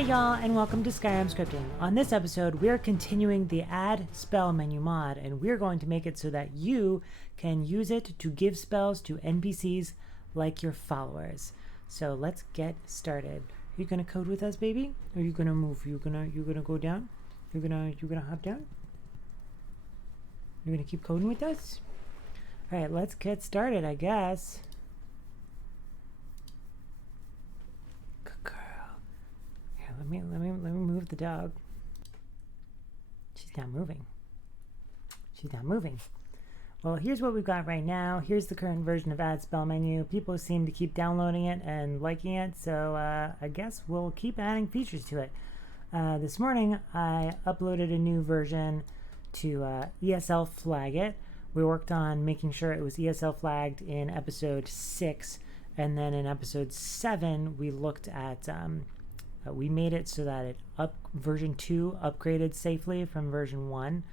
Hey y'all, and welcome to Skyrim Scripting. On this episode, we are continuing the Add Spell Menu mod, and we're going to make it so that you can use it to give spells to NPCs like your followers. So let's get started. Are you gonna code with us, baby? Are you gonna move? You gonna go down? You're gonna hop down? You're gonna keep coding with us? All right, let's get started, I guess. Let me move the dog. She's not moving. Well, here's what we've got right now. Here's the current version of AddSpellMenu. People seem to keep downloading it and liking it, so I guess we'll keep adding features to it. This morning, I uploaded a new version to ESL flag it. We worked on making sure it was ESL flagged in episode 6, and then in episode 7, we looked at we made it so that version 2 upgraded safely from version 1.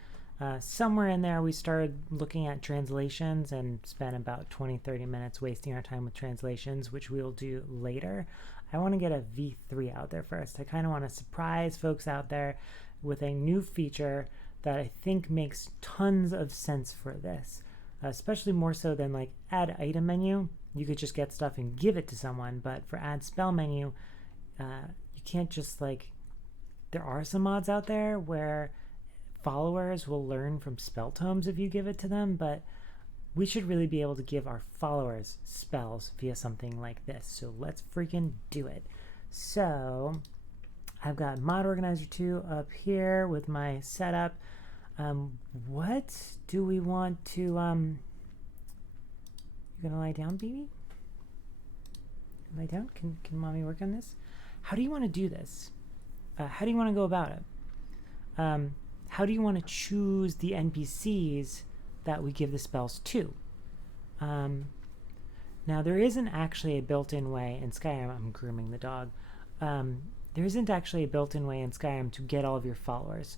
Somewhere in there we started looking at translations and spent about 20-30 minutes wasting our time with translations, which we'll do later. I want to get a V3 out there first. I kind of want to surprise folks out there with a new feature that I think makes tons of sense for this, especially more so than like add item menu. You could just get stuff and give it to someone, but for add spell menu, can't just there are some mods out there where followers will learn from spell tomes if you give it to them, but we should really be able to give our followers spells via something like this. So let's freaking do it. So I've got Mod Organizer 2 up here with my setup. What do we want to you gonna lie down, baby? Lie down? Can mommy work on this? How do you want to do this? How do you want to go about it? How do you want to choose the NPCs that we give the spells to? Now, there isn't actually a built-in way in Skyrim. I'm grooming the dog. There isn't actually a built-in way in Skyrim to get all of your followers.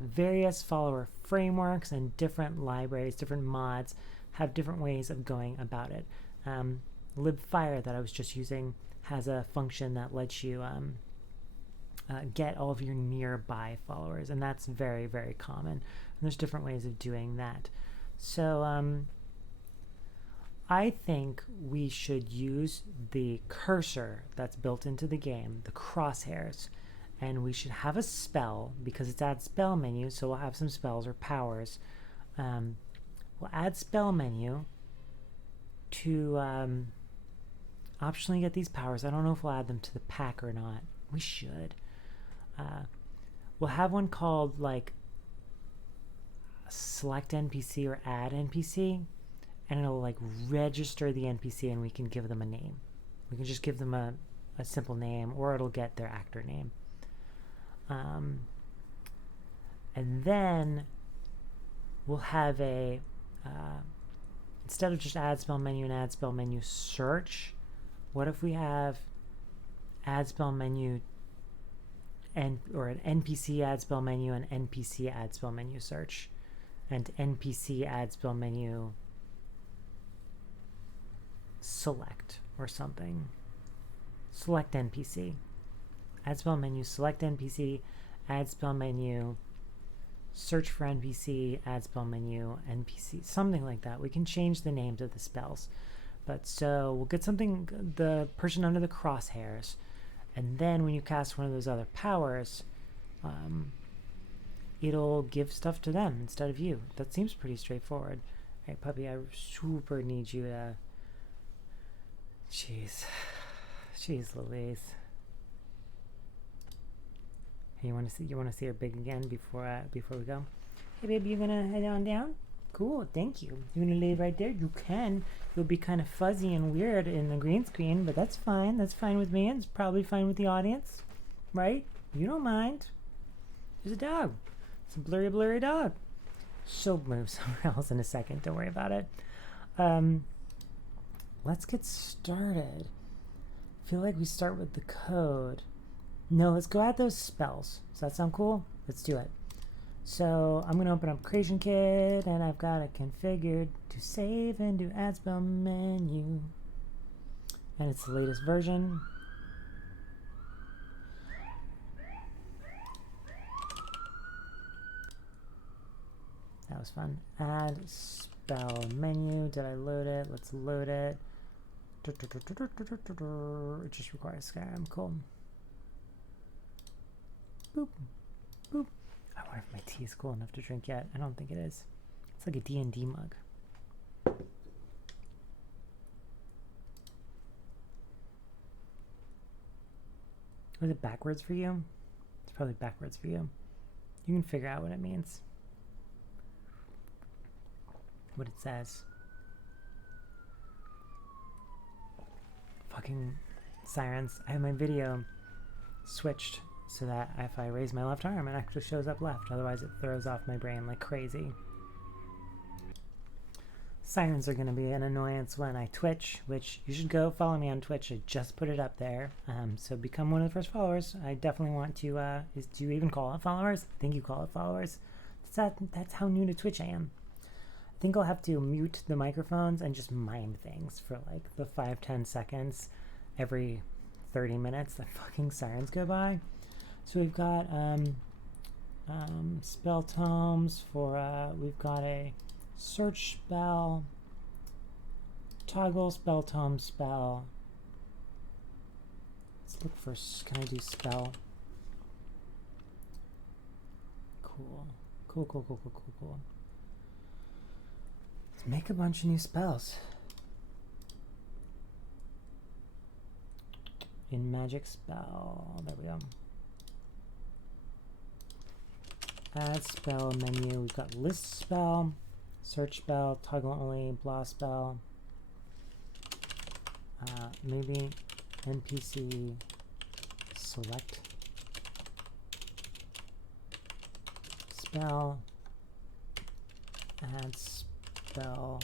Various follower frameworks and different libraries, different mods have different ways of going about it. libfire that I was just using has a function that lets you get all of your nearby followers, and that's very, very common. And there's different ways of doing that. So I think we should use the cursor that's built into the game, the crosshairs, and we should have a spell, because it's add spell menu, so we'll have some spells or powers. We'll add spell menu to optionally get these powers. I don't know if we'll add them to the pack or not. We should. We'll have one called like select NPC or add NPC, and it'll like register the NPC and we can give them a name. We can just give them a simple name, or it'll get their actor name. And then we'll have a instead of just add spell menu and add spell menu search, what if we have add spell menu or an NPC add spell menu and NPC add spell menu search, and NPC add spell menu select or something. Select NPC. Add spell menu, select NPC, add spell menu, search for NPC, add spell menu, NPC, something like that. We can change the names of the spells. But so we'll get something, the person under the crosshairs, and then when you cast one of those other powers, it'll give stuff to them instead of you. That seems pretty straightforward. All right, puppy, I super need you to... Jeez Louise. Hey, you want to see her big again before we go? Hey, baby, you gonna head on down? Cool, thank you. You gonna lay right there? You can. You'll be kind of fuzzy and weird in the green screen, but that's fine. That's fine with me, and it's probably fine with the audience, right? You don't mind. There's a dog. It's a blurry dog. She'll move somewhere else in a second. Don't worry about it. Let's get started. I feel like we start with the code. No, let's go add those spells. Does that sound cool? Let's do it. So I'm going to open up Creation Kit, and I've got it configured to save and do add spell menu. And it's the latest version. That was fun. Add spell menu. Did I load it? Let's load it. It just requires Skyrim. Cool. Boop. Boop. I wonder if my tea is cool enough to drink yet. I don't think it is. It's like a D&D mug. Was it backwards for you? It's probably backwards for you. You can figure out what it means. What it says. Fucking sirens. I have my video switched so that if I raise my left arm, it actually shows up left. Otherwise, it throws off my brain like crazy. Sirens are going to be an annoyance when I Twitch, which you should go follow me on Twitch. I just put it up there. So become one of the first followers. I definitely want to, do you even call it followers? I think you call it followers. That's how new to Twitch I am. I think I'll have to mute the microphones and just mime things for like the 5-10 seconds every 30 minutes that fucking sirens go by. So we've got spell tomes for, we've got a search spell, toggle spell tome spell. Let's look for, can I do spell? Cool. Cool. Let's make a bunch of new spells. In magic spell, there we go. Add spell menu, we've got list spell, search spell, toggle only, blah spell. Maybe NPC select spell, add spell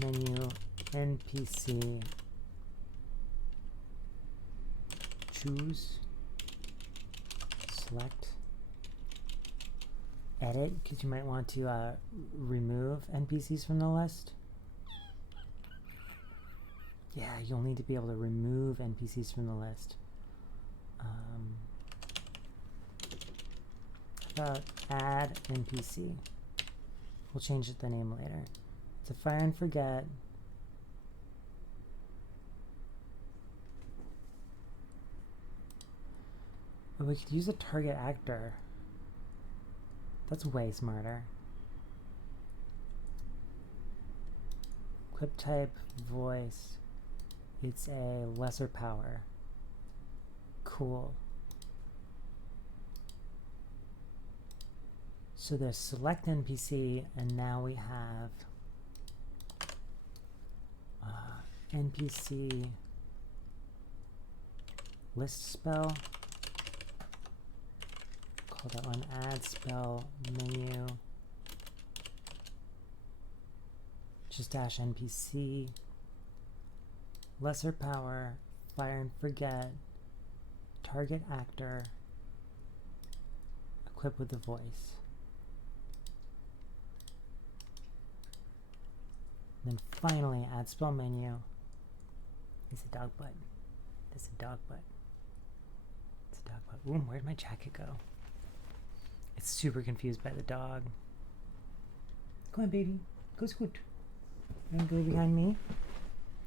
menu, NPC choose, select, edit, because you might want to remove NPCs from the list. Yeah, you'll need to be able to remove NPCs from the list. How about add NPC? We'll change the name later. To fire and forget. But we could use a target actor. That's way smarter. Equip type, voice. It's a lesser power. Cool. So there's select NPC, and now we have NPC list spell. Call that one add spell menu. Just dash NPC. Lesser power, fire and forget, target actor, equip with the voice. And then finally, add spell menu. It's a dog butt. It's a dog butt. It's a dog butt. Ooh, where'd my jacket go? It's super confused by the dog. Come on, baby. Go scoot. You want to go behind me?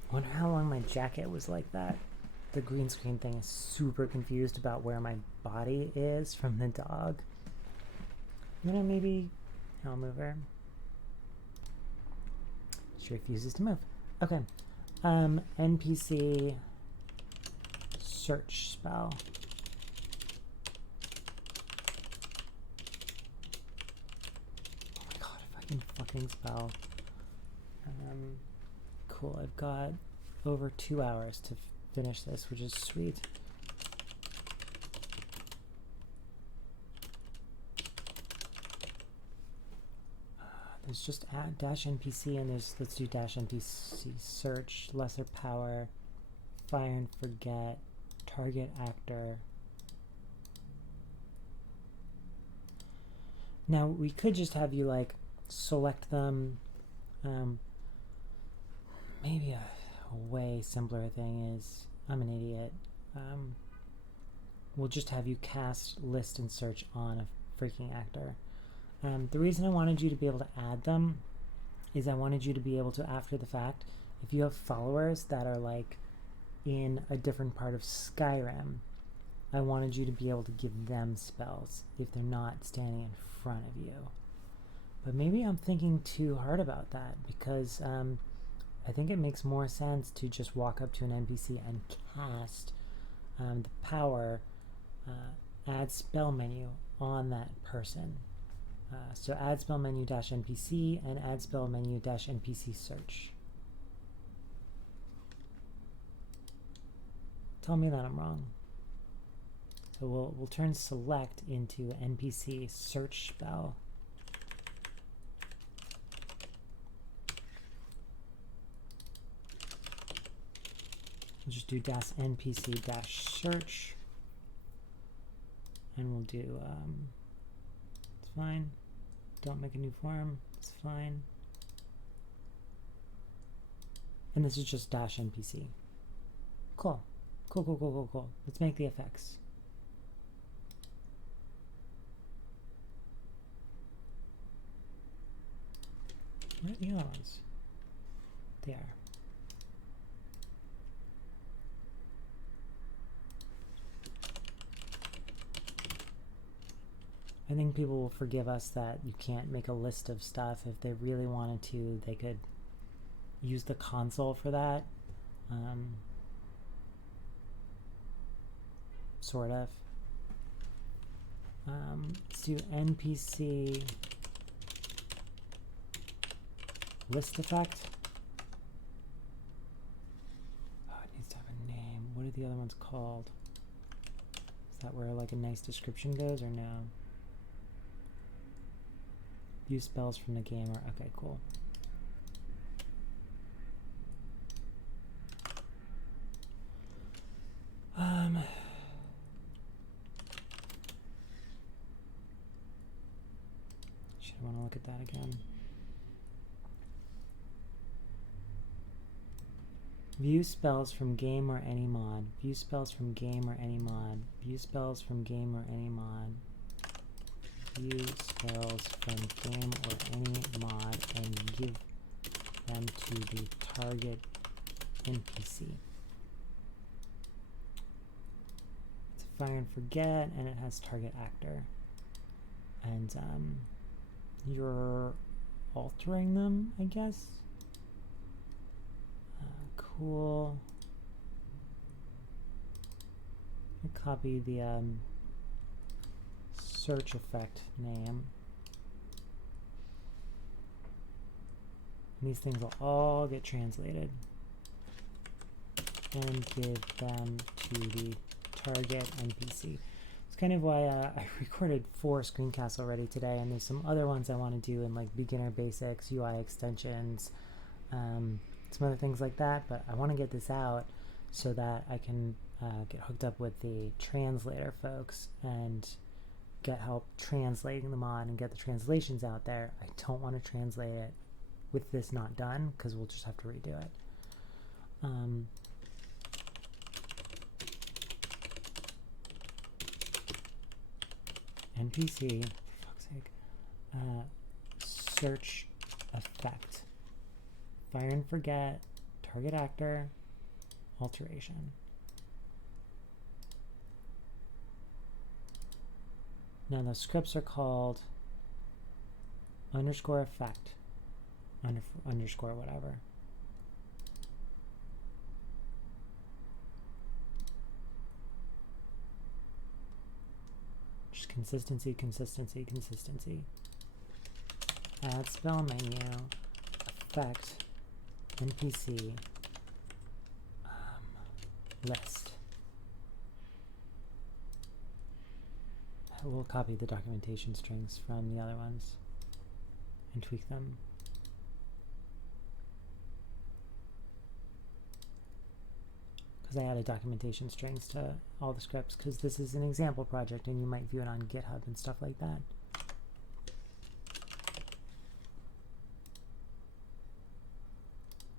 I wonder how long my jacket was like that. The green screen thing is super confused about where my body is from the dog. You know, maybe I'll move her. She refuses to move. Okay. NPC search spell. Oh my god, if I can fucking spell. Cool, I've got over 2 hours to finish this, which is sweet. There's just add dash NPC, and there's, let's do dash NPC search, lesser power, fire and forget, target actor. Now we could just have you like select them. Maybe a way simpler thing is, I'm an idiot. We'll just have you cast list and search on a freaking actor. The reason I wanted you to be able to add them is I wanted you to be able to, after the fact, if you have followers that are like in a different part of Skyrim, I wanted you to be able to give them spells if they're not standing in front of you. But maybe I'm thinking too hard about that, because I think it makes more sense to just walk up to an NPC and cast the power AddSpellMenu on that person. So AddSpellMenu-NPC and AddSpellMenu-NPC search. Tell me that I'm wrong. So we'll turn select into NPC search spell. We'll just do -npc-search, and we'll do it's fine. Don't make a new form. It's fine. And this is just -npc. Cool. Cool. Let's make the effects. Where are the other ones? They are. I think people will forgive us that you can't make a list of stuff. If they really wanted to, they could use the console for that. Sort of. Let's do NPC list effect. Oh, it needs to have a name. What are the other ones called? Is that where like a nice description goes, or no? View spells from the game, or okay, cool. Should I want to look at that again? View spells from game or any mod. View spells from game or any mod. View spells from game or any mod. View spells from game or any mod and give them to the target NPC. It's fire and forget, and it has target actor. And you're altering them, I guess. Cool. I copy the search effect name. And these things will all get translated and give them to the target NPC. It's kind of why I recorded 4 screencasts already today, and there's some other ones I want to do in like beginner basics, UI extensions, some other things like that, but I want to get this out so that I can get hooked up with the translator folks and get help translating the mod and get the translations out there. I don't want to translate it with this not done, because we'll just have to redo it. NPC, for fuck's sake, search effect. Fire and forget, target actor, alteration. Now the scripts are called underscore effect, underscore whatever. Just consistency. Add spell menu, effect, NPC, list. We'll copy the documentation strings from the other ones and tweak them. Because I added documentation strings to all the scripts, because this is an example project and you might view it on GitHub and stuff like that.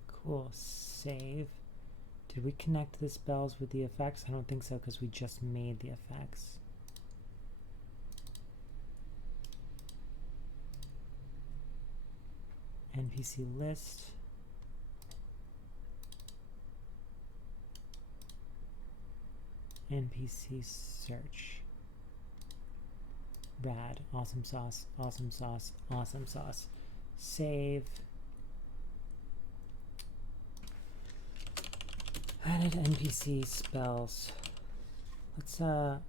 Cool, save. Did we connect the spells with the effects? I don't think so, because we just made the effects. NPC list. NPC search. Rad. Awesome sauce. Awesome sauce. Awesome sauce. Save. Added NPC spells. Let's go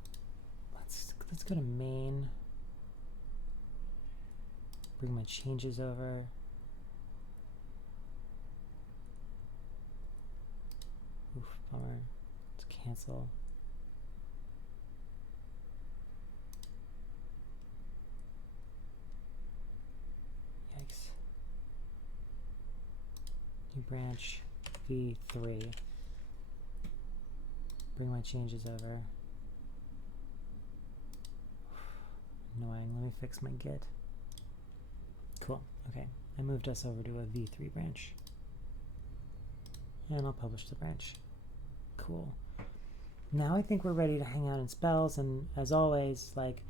to main. Bring my changes over. Oof, bummer. Let's cancel. Yikes. New branch V3. Bring my changes over. Annoying. Let me fix my git. Cool. Okay. I moved us over to a V3 branch. And I'll publish the branch. Cool. Now I think we're ready to hang out in spells, and as always, like,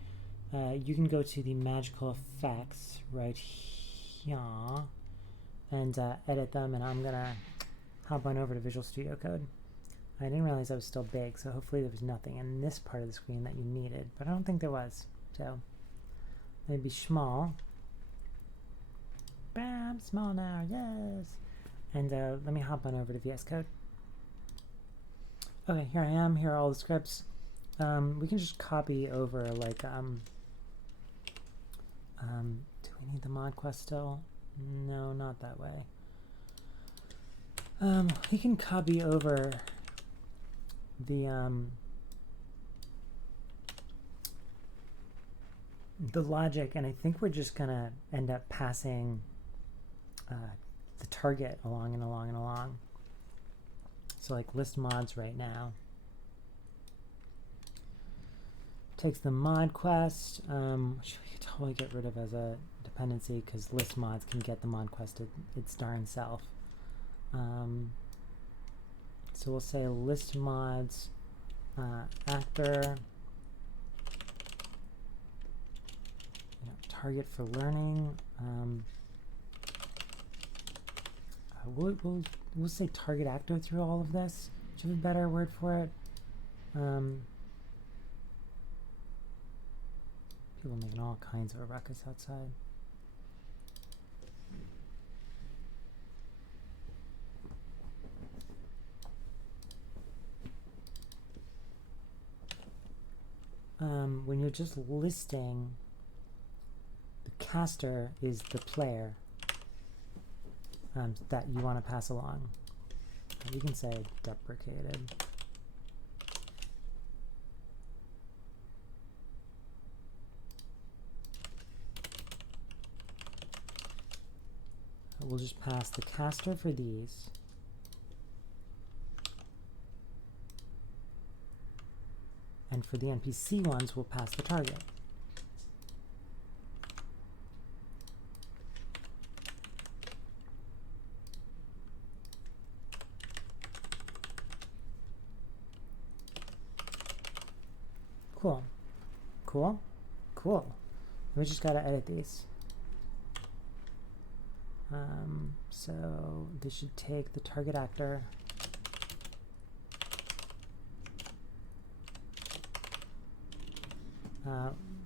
you can go to the magical effects right here and edit them, and I'm gonna hop on over to Visual Studio Code. I didn't realize I was still big, so hopefully there was nothing in this part of the screen that you needed, but I don't think there was. So maybe small. Bam, small now, yes. And let me hop on over to VS Code. Okay, here I am. Here are all the scripts. We can just copy over, like, do we need the mod quest still? No, not that way. We can copy over the logic, and I think we're just gonna end up passing the target along and along and along. So like list mods right now takes the mod quest, which we could totally get rid of as a dependency because list mods can get the mod quest its darn self. So we'll say list mods actor, target for learning. We'll say target actor through all of this. Do you have a better word for it? People making all kinds of a ruckus outside. When you're just listing, the caster is the player that you want to pass along. You can say deprecated. We'll just pass the caster for these. And for the NPC ones, we'll pass the target. Cool. Cool. Cool. We just gotta edit these. So this should take the target actor.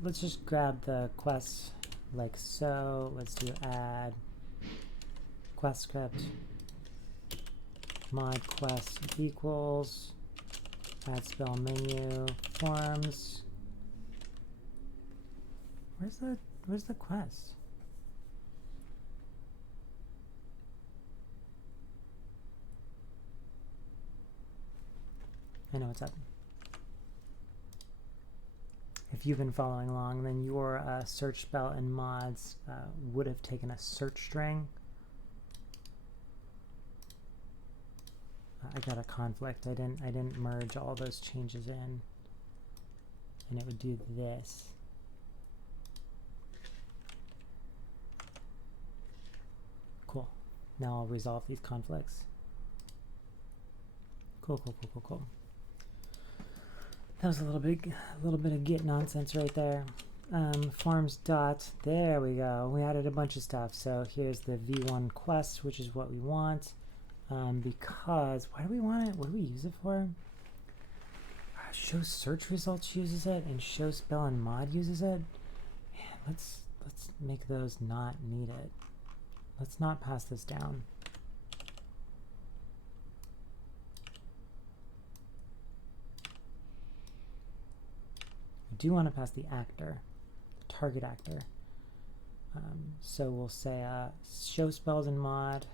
Let's just grab the quests like so. Let's do add quest script mod quest equals add spell menu forms. Where's the quest? I know what's up. If you've been following along, then your search spell and mods would have taken a search string. I got a conflict. I didn't merge all those changes in, and it would do this. Cool. Now I'll resolve these conflicts. Cool. That was a little bit of Git nonsense right there. forms dot, there we go. We added a bunch of stuff. So here's the v1 quest, which is what we want. Because, why do we want it? What do we use it for? Show search results uses it, and show spell and mod uses it. Man, let's make those not need it. Let's not pass this down. I do want to pass the actor, the target actor. So we'll say show spells and mod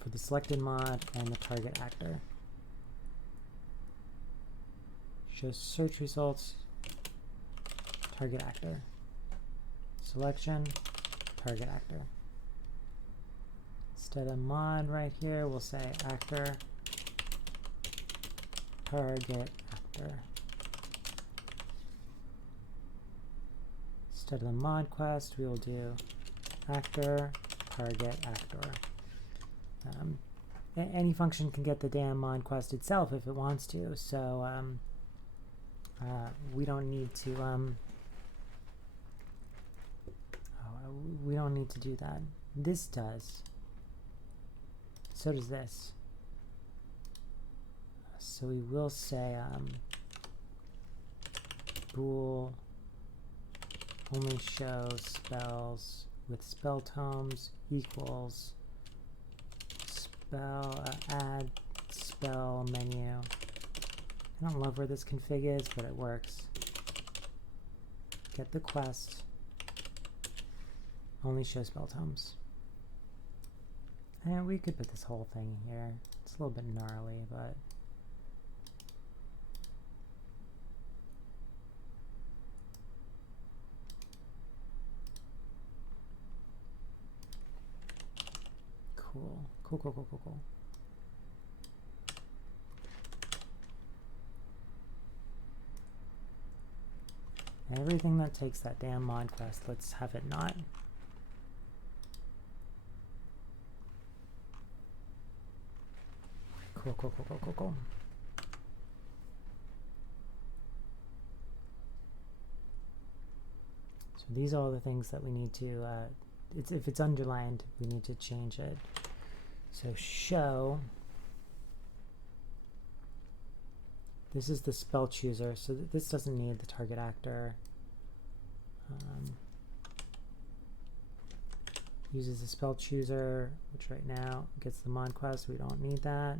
for the selected mod and the target actor. Show search results, target actor. Selection, target actor. Instead of mod right here, we'll say actor, target actor. Instead of the mod quest, we will do actor, target actor. Any function can get the damn mod quest itself if it wants to, so we don't need to we don't need to do that. This does. So does this. So we will say bool only show spells with spell tomes equals add spell menu. I don't love where this config is, but it works. Get the quest. Only show spell tomes. And we could put this whole thing here. It's a little bit gnarly, but cool. Cool. Everything that takes that damn mod quest, let's have it not. Cool. So these are all the things that we need to, if it's underlined, we need to change it. So show, this is the spell chooser, so this doesn't need the target actor. Uses the spell chooser, which right now gets the mod quest. We don't need that.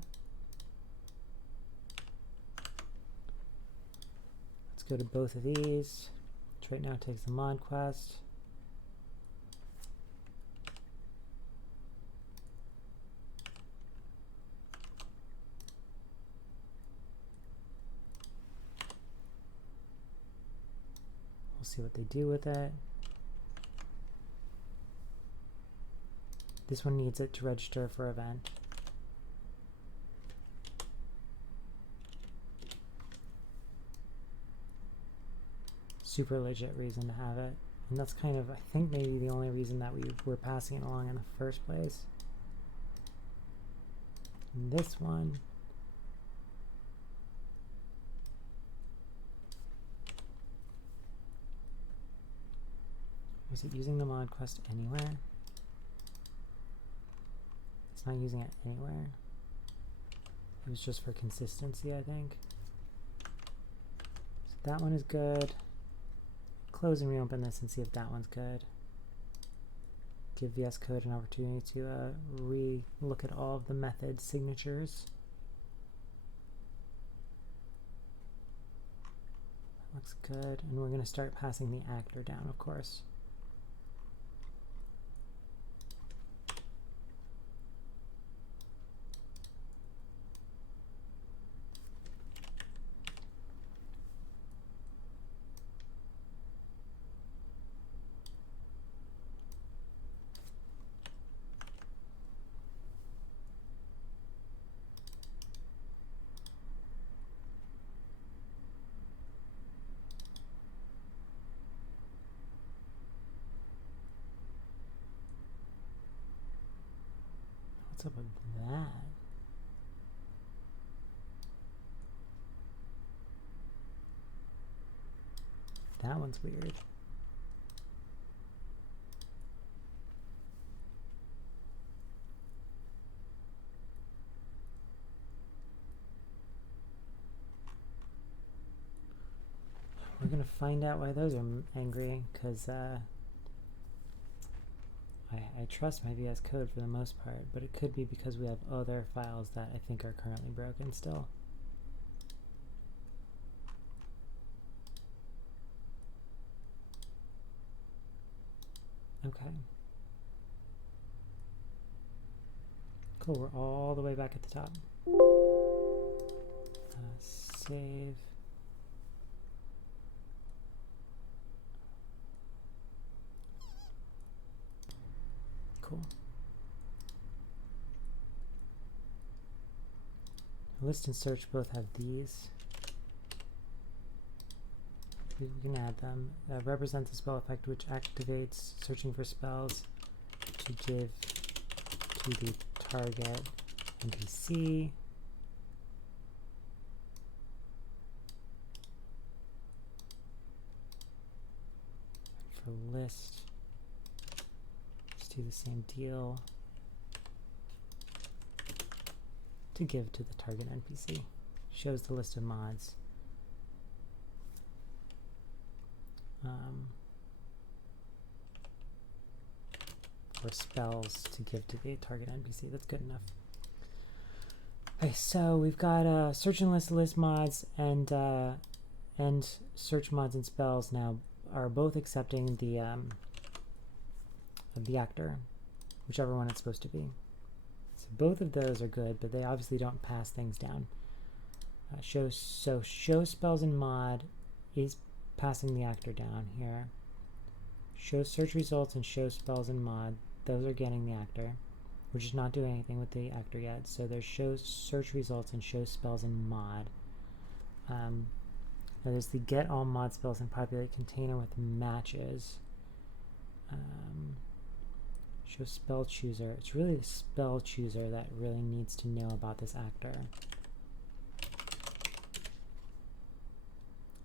Let's go to both of these, which right now takes the mod quest. We'll see what they do with it. This one needs it to register for event. Super legit reason to have it. And that's kind of, I think, maybe the only reason that we were passing it along in the first place. And this one, was it using the mod quest anywhere? It's not using it anywhere. It was just for consistency, I think. So that one is good. Close and reopen this and see if that one's good. Give VS Code an opportunity to re-look at all of the method signatures. That looks good. And we're going to start passing the actor down, of course. What's up with that? That one's weird. We're gonna find out why those are angry, because I trust my VS Code for the most part, but it could be because we have other files that I think are currently broken still. Okay. Cool, we're all the way back at the top. Save. Cool. List and search both have these. We can add them. Represent the spell effect which activates searching for spells to give to the target NPC. And for list, just do the same deal to give to the target NPC. Shows the list of mods. Or spells to give to the target NPC. That's good enough. Okay, so we've got search and list mods and search mods and spells now are both accepting the actor, whichever one it's supposed to be. So both of those are good, but they obviously don't pass things down. Show spells and mod is passing the actor down here. Show search results and show spells and mod, those are getting the actor. We're just not doing anything with the actor yet. So there's show search results and show spells and mod. There's the get all mod spells and populate container with matches. Show spell chooser. It's really the spell chooser that really needs to know about this actor.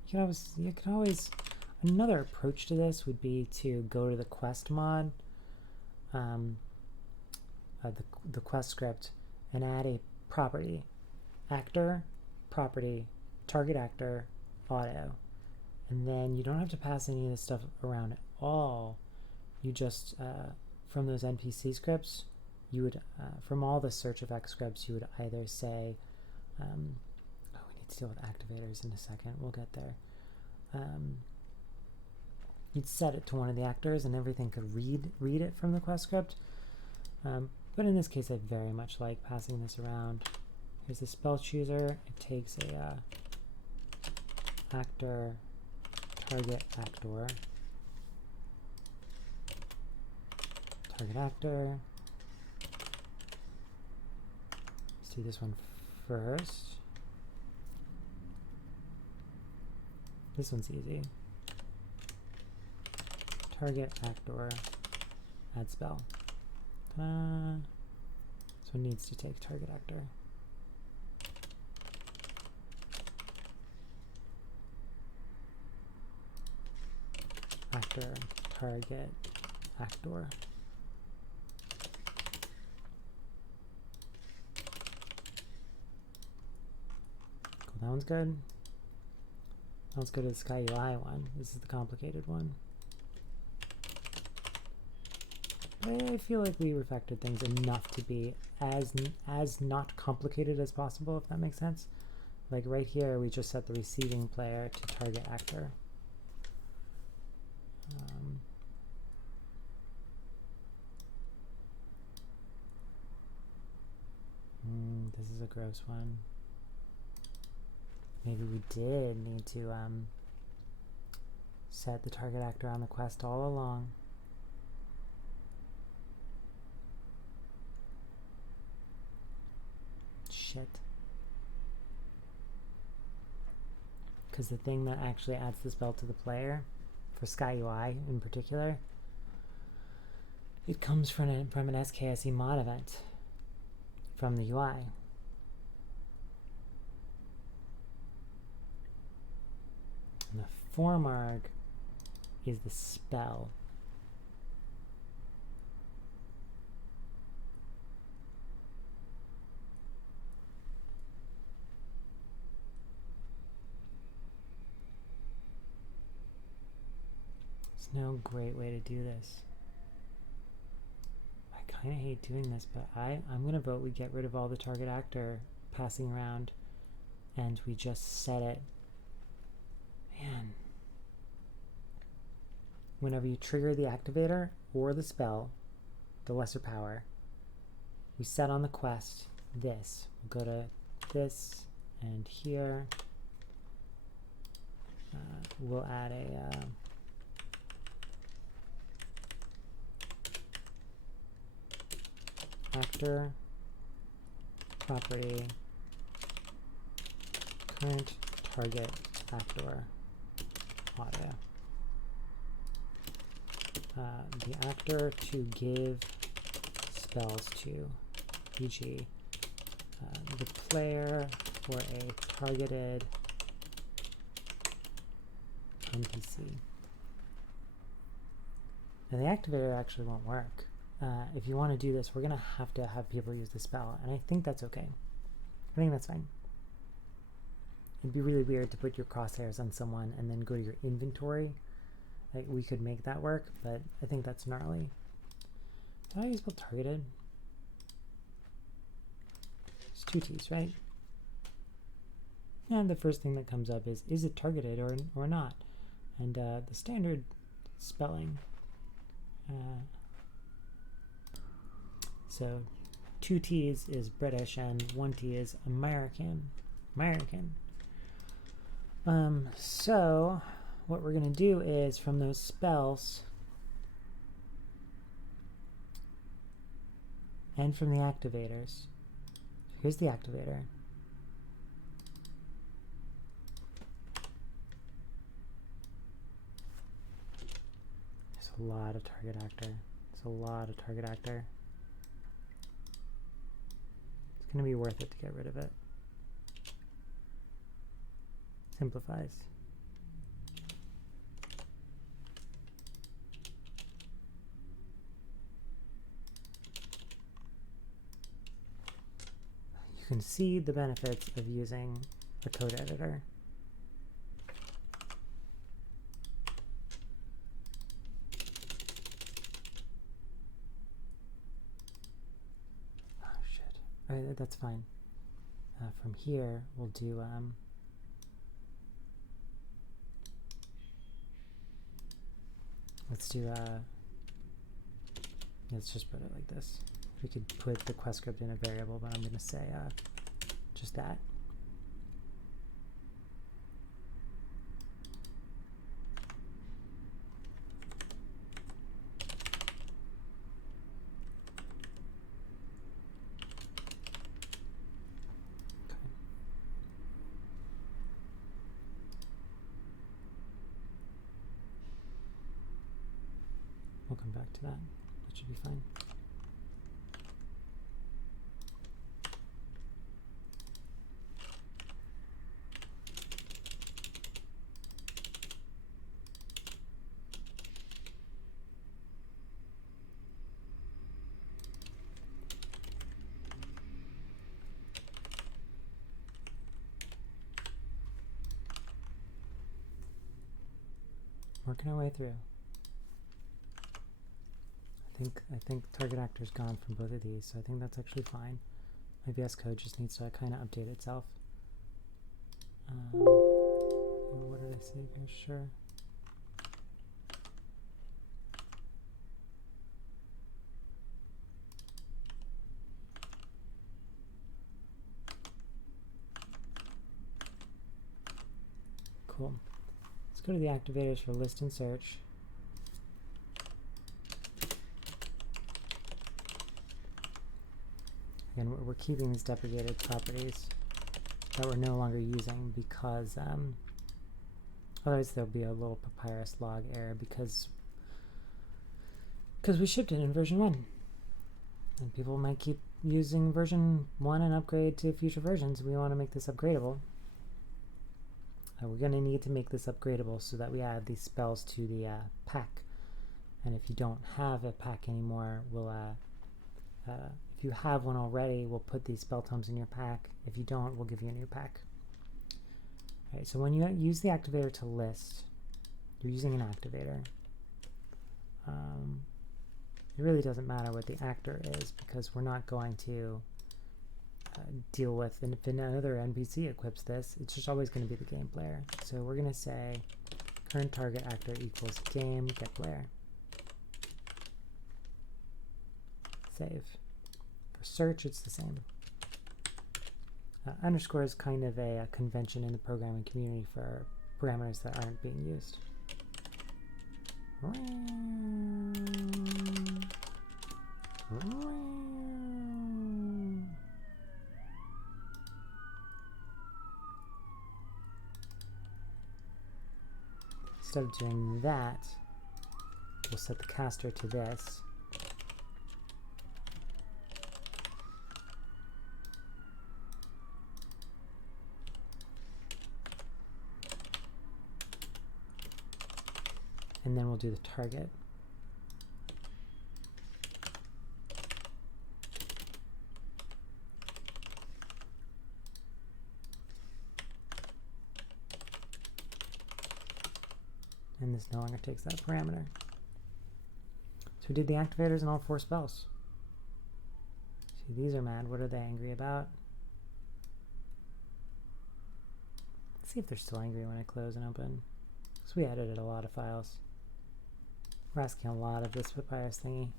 You could always another approach to this would be to go to the quest mod, the quest script, and add a property, actor, property, target actor, auto, and then you don't have to pass any of this stuff around at all. You just from those NPC scripts, you would from all the search effect scripts, you would either say, we need to deal with activators in a second. We'll get there. You'd set it to one of the actors, and everything could read it from the quest script. But in this case, I very much like passing this around. Here's the spell chooser. It takes a actor, target actor, target actor. Let's do this one first. This one's easy. Target actor, add spell. This one needs to take target actor. Actor, target actor. Cool, that one's good. Let's go to the Sky UI one. This is the complicated one. I feel like we refactored things enough to be as not complicated as possible, if that makes sense. Like right here, we just set the receiving player to target actor. This is a gross one. Maybe we did need to set the target actor on the quest all along. Shit. Because the thing that actually adds the spell to the player, for Sky UI in particular, it comes from an SKSE mod event from the UI. And the form arg is the spell. There's no great way to do this. I kind of hate doing this, but I'm going to vote we get rid of all the target actor passing around and we just set it. Man. Whenever you trigger the activator or the spell, the lesser power, we set on the quest this. We'll go to this and here. We'll add a actor property current target actor audio. The actor to give spells to, e.g. The player for a targeted NPC. And the activator actually won't work. If you want to do this, we're going to have people use the spell, and I think that's okay. I think that's fine. It'd be really weird to put your crosshairs on someone and then go to your inventory. Like, we could make that work, but I think that's gnarly. How do you spell targeted? It's 2 T's, right? And the first thing that comes up is it targeted or not? And the standard spelling. So 2 T's is British and 1 T is American. So what we're going to do is from those spells and from the activators. Here's the activator. There's a lot of target actor. It's going to be worth it to get rid of it. Simplifies. You can see the benefits of using a code editor. Oh shit. All right, that's fine. From here, we'll do let's just put it like this. We could put the quest script in a variable, but I'm going to say just that. Okay. We'll come back to that. That should be fine. Working our way through. I think target actor's gone from both of these, so I think that's actually fine. My VS Code just needs to kind of update itself. What did I save here? Sure. Cool. Let's go to the activators for list and search. Again, we're keeping these deprecated properties that we're no longer using because otherwise there'll be a little papyrus log error because we shipped it in version 1. And people might keep using version 1 and upgrade to future versions. We want to make this upgradable. we're going to need to make this upgradable so that we add these spells to the pack. And if you don't have a pack anymore, we'll if you have one already, we'll put these spell tomes in your pack. If you don't, we'll give you a new pack. All right, so when you use the activator to list, you're using an activator. It really doesn't matter what the actor is because we're not going to deal with, and if another NPC equips this, it's just always going to be the game player. So we're going to say current target actor equals game get player. Save. For search, it's the same. Underscore is kind of a convention in the programming community for parameters that aren't being used. Instead of doing that, we'll set the caster to this. And then we'll do the target. And this no longer takes that parameter. So we did the activators in all 4 spells. See, these are mad. What are they angry about? Let's see if they're still angry when I close and open. So we edited a lot of files. We're asking a lot of this papyrus thingy.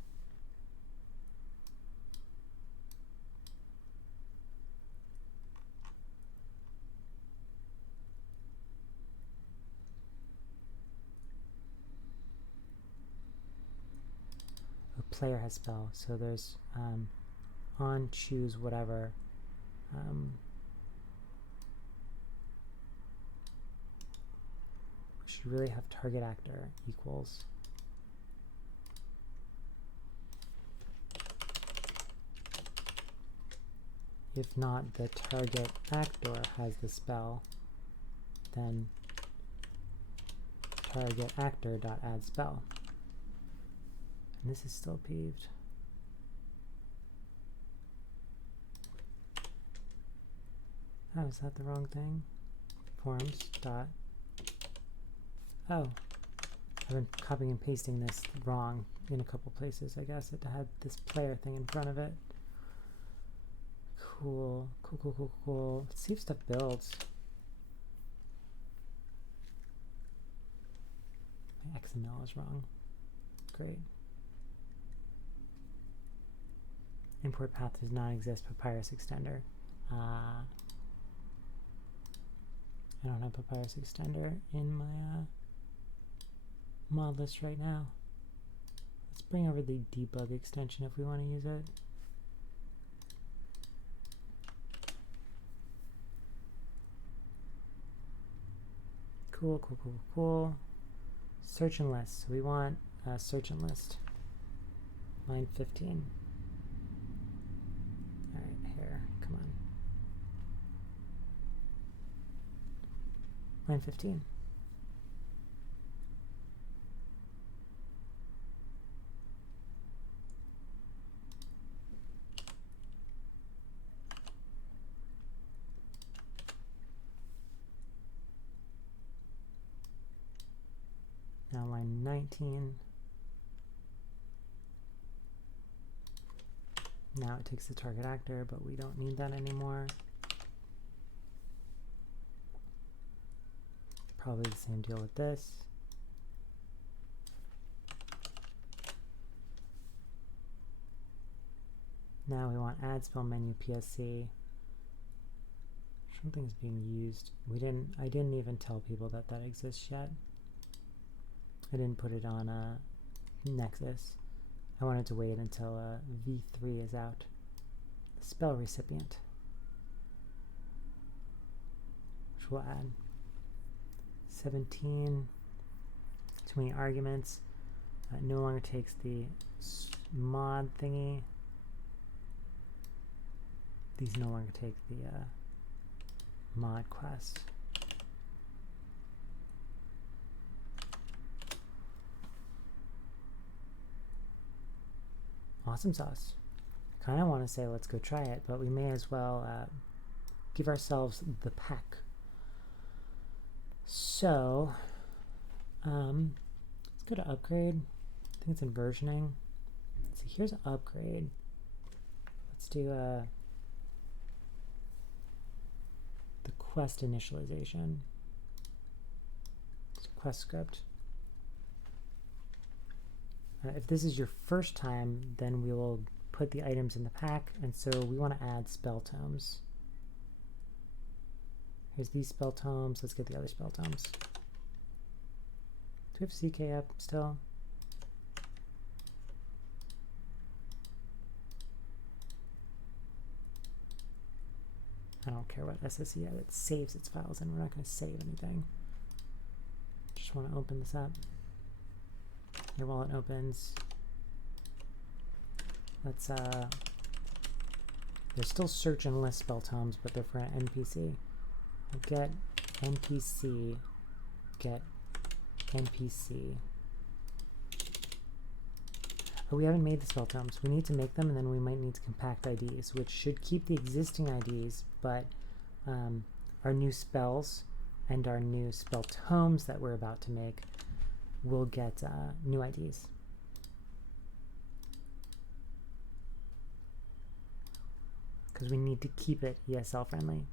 Player has spell, so there's on choose whatever. We should really have target actor equals if not the target actor has the spell, then target actor dot add spell. And this is still peeved. Oh, is that the wrong thing? Forms dot. Oh, I've been copying and pasting this wrong in a couple places. I guess it had this player thing in front of it. Cool, cool, cool, cool, cool. Let's see if stuff builds. My XML is wrong. Great. Import path does not exist, papyrus extender. I don't have papyrus extender in my mod list right now. Let's bring over the debug extension if we want to use it. Cool, cool, cool, cool. Search and list. So we want search and list. Line 15. Alright, here, come on. Line 15. Now line 19. Now it takes the target actor, but we don't need that anymore. Probably the same deal with this. Now we want AddSpellMenu PSC. Something's being used. I didn't even tell people that that exists yet. I didn't put it on Nexus. I wanted to wait until V3 is out. Spell recipient, which we'll add. 17. Too many arguments. No longer takes the mod thingy. These no longer take the mod quest. Awesome sauce. Kind of want to say let's go try it, but we may as well give ourselves the pack. So let's go to upgrade. I think it's in versioning. Let's see, here's an upgrade. Let's do the quest initialization. It's a quest script. If this is your first time, then we will put the items in the pack, and so we want to add spell tomes. Here's these spell tomes. Let's get the other spell tomes. Do we have CK up still? I don't care what SSE yet. It saves its files, and we're not going to save anything. Just want to open this up. Here, while it opens, let's there's still search and list spell tomes, but they're for an NPC. We'll get NPC, get NPC. Oh, we haven't made the spell tomes. We need to make them, and then we might need to compact IDs, which should keep the existing IDs, but our new spells and our new spell tomes that we're about to make will get new IDs. Because we need to keep it ESL friendly.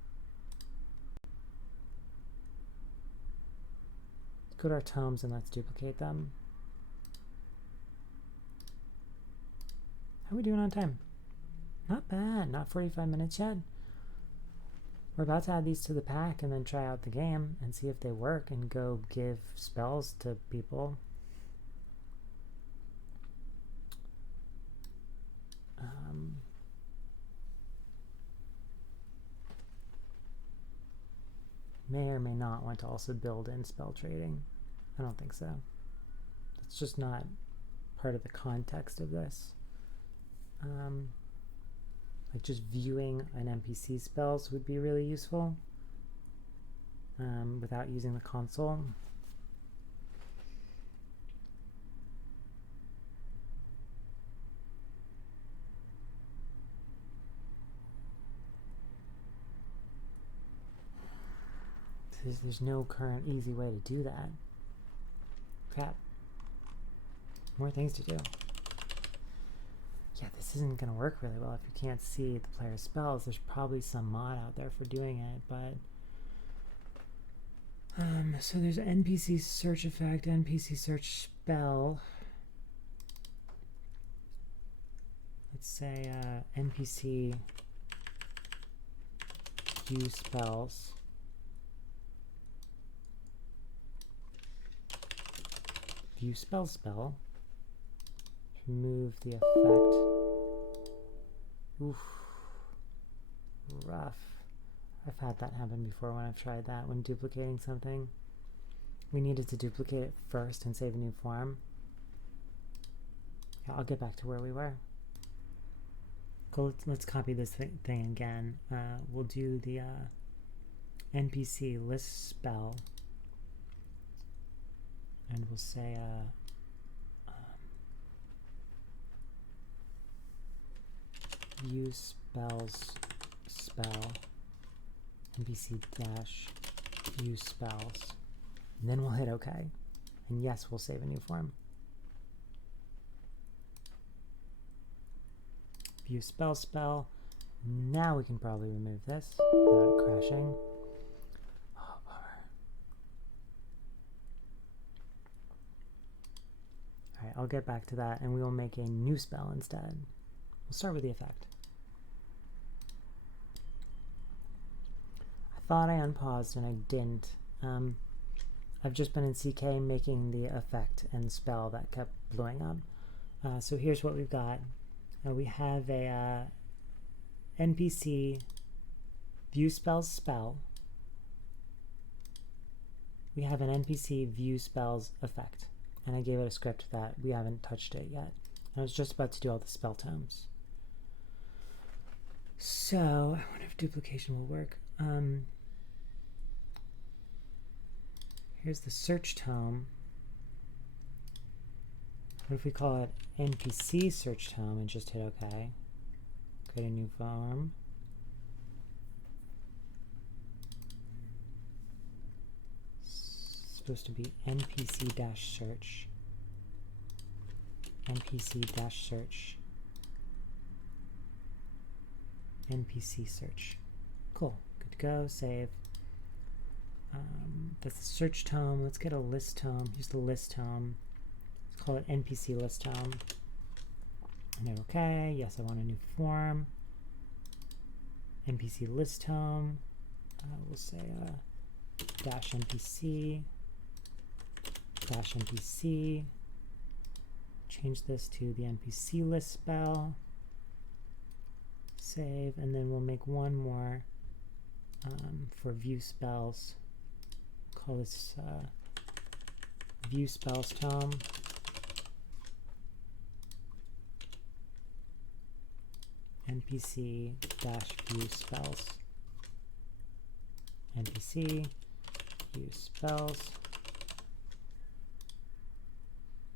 Let's go to our tomes and let's duplicate them. How are we doing on time? Not bad, not 45 minutes yet. We're about to add these to the pack and then try out the game and see if they work and go give spells to people. May or may not want to also build in spell trading. I don't think so. It's just not part of the context of this. Like just viewing an NPC spells would be really useful without using the console. There's no current easy way to do that. Crap. More things to do. Yeah, this isn't going to work really well if you can't see the player's spells. There's probably some mod out there for doing it, but so there's NPC search effect, NPC search spell. Let's say NPC view spells. View spell. Remove the effect. Oof. Rough. I've had that happen before when I've tried that when duplicating something. We needed to duplicate it first and save a new form. Yeah, I'll get back to where we were. Cool, let's copy this thing again. We'll do the NPC list spell. And we'll say view spells spell NPC dash view spells, and then we'll hit OK, and yes, we'll save a new form. View spell. Now we can probably remove this without it crashing. Oh, bummer. Alright, I'll get back to that, and we will make a new spell instead. We'll start with the effect. I thought I unpaused and I didn't. I've just been in CK making the effect and spell that kept blowing up. So here's what we've got. We have a NPC view spells spell. We have an NPC view spells effect. And I gave it a script that we haven't touched it yet. I was just about to do all the spell tomes. So, I wonder if duplication will work. Here's the search tome. What if we call it NPC search tome and just hit OK? Create a new form. It's supposed to be NPC-search. NPC-search. NPC search. Cool. Good to go. Save. That's the search tome. Let's get a list tome. Here's the list tome. Let's call it NPC list tome. And hit OK. Yes, I want a new form. NPC list tome. We'll say dash NPC. Dash NPC. Change this to the NPC list spell. Save, and then we'll make one more for view spells. Call this view spells tome. NPC dash view spells. NPC view spells.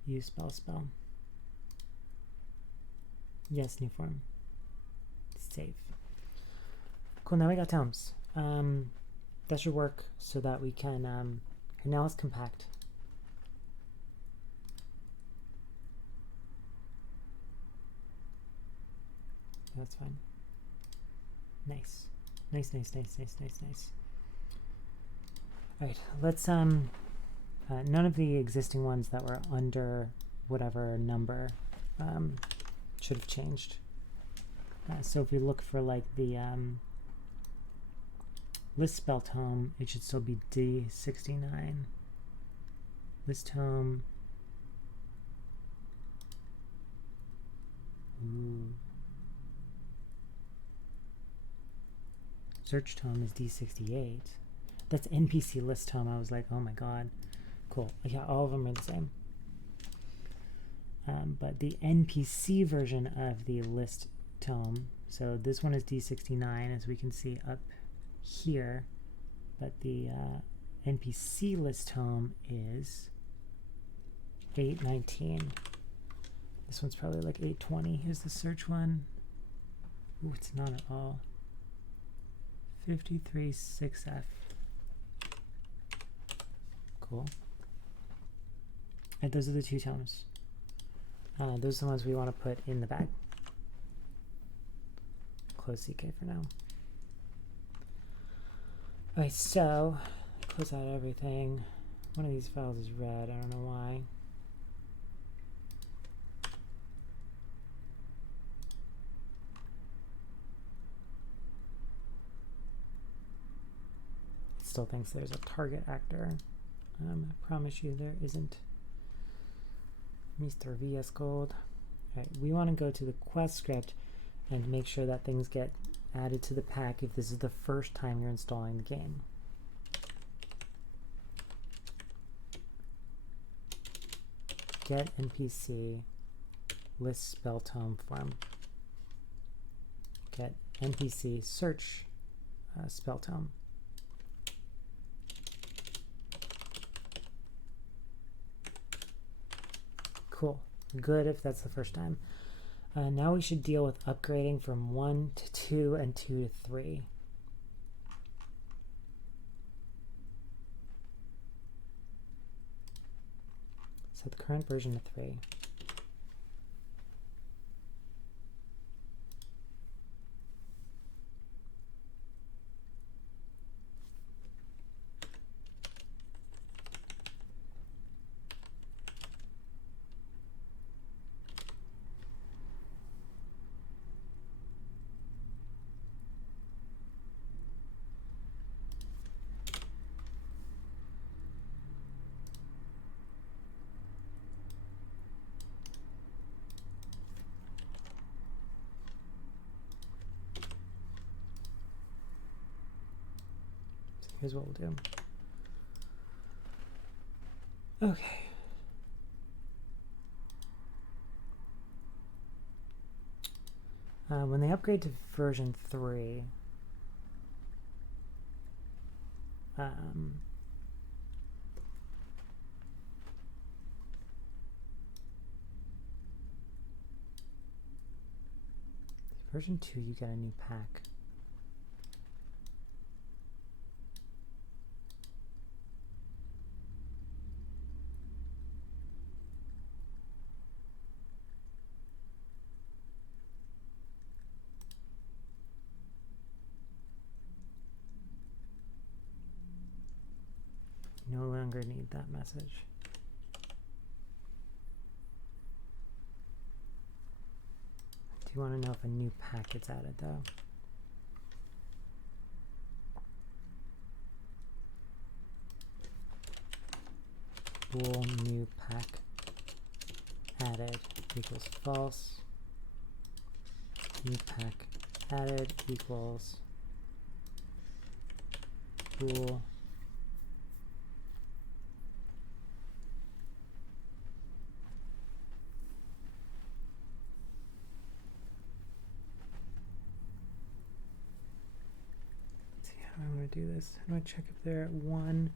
View spell. Yes, new form. Save. Cool, now we got tomes. That should work so that we can, now let's compact. That's fine. Nice. Nice. Alright, let's, none of the existing ones that were under whatever number should have changed. So if we look for like the list spell tome, it should still be D69. List tome. Ooh. Search tome is D68. That's NPC list tome. I was like, oh my god. Cool. Yeah, all of them are the same. But the NPC version of the list tome, so this one is D69, as we can see up here, but the NPC list tome is 819. This one's probably like 820. Here's the search one. Ooh, it's not at all. 53.6F. Cool. And those are the two tomes. Those are the ones we want to put in the bag. Close CK for now. Alright, so close out everything. One of these files is red, I don't know why. It still thinks there's a target actor. I promise you there isn't. Mr. VS Gold. Alright, we want to go to the quest script and make sure that things get added to the pack if this is the first time you're installing the game. Get NPC list spell tome form. Get NPC search spell tome. Cool. Good if that's the first time. Now we should deal with upgrading from 1 to 2 and 2 to 3. So the current version of 3. Here's what we'll do. Okay. When they upgrade to version 3, Version 2, you get a new pack. No longer need that message. Do you want to know if a new pack gets added though? Bool new pack added equals false. New pack added equals bool I'm going to do this. I'm going to check if they're at 1.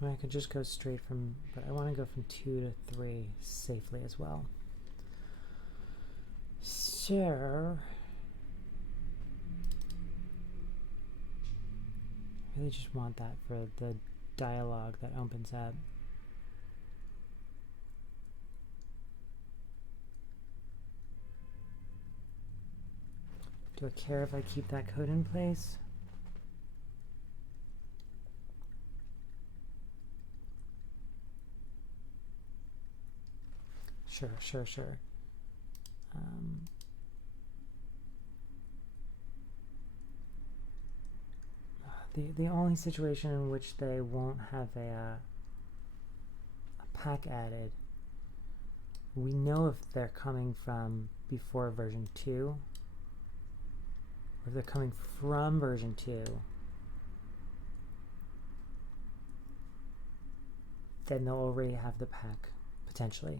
I could just go straight from, but I want to go from 2 to 3 safely as well. So, I really just want that for the dialogue that opens up. Do I care if I keep that code in place? Sure. The only situation in which they won't have a pack added, we know if they're coming from before version 2, or if they're coming from version 2, then they'll already have the pack, potentially.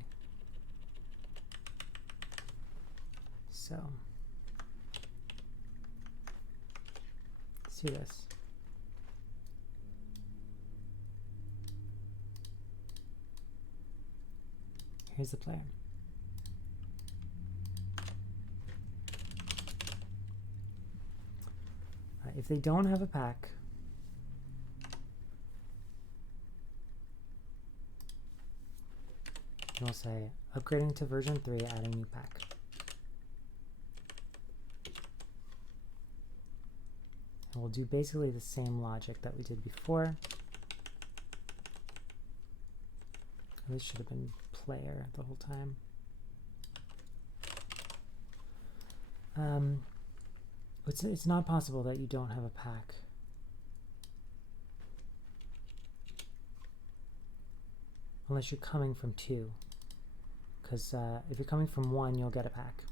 So, let's do this. Here's the player. If they don't have a pack, we'll say upgrading to version 3, adding new pack. And we'll do basically the same logic that we did before. This should have been player the whole time. It's not possible that you don't have a pack. Unless you're coming from 2. Because if you're coming from 1, you'll get a pack.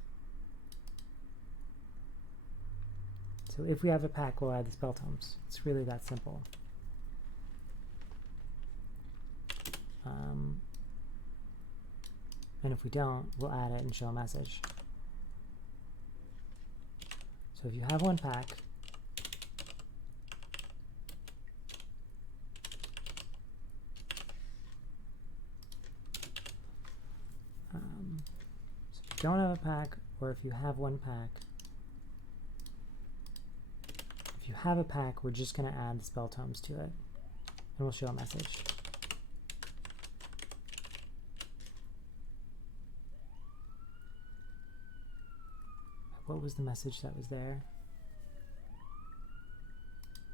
So if we have a pack, we'll add the spell tomes. It's really that simple. And if we don't, we'll add it and show a message. So if you have 1 pack, so if you don't have a pack, or if you have 1 pack, if you have a pack, we're just going to add the spell tomes to it, and we'll show a message. What was the message that was there?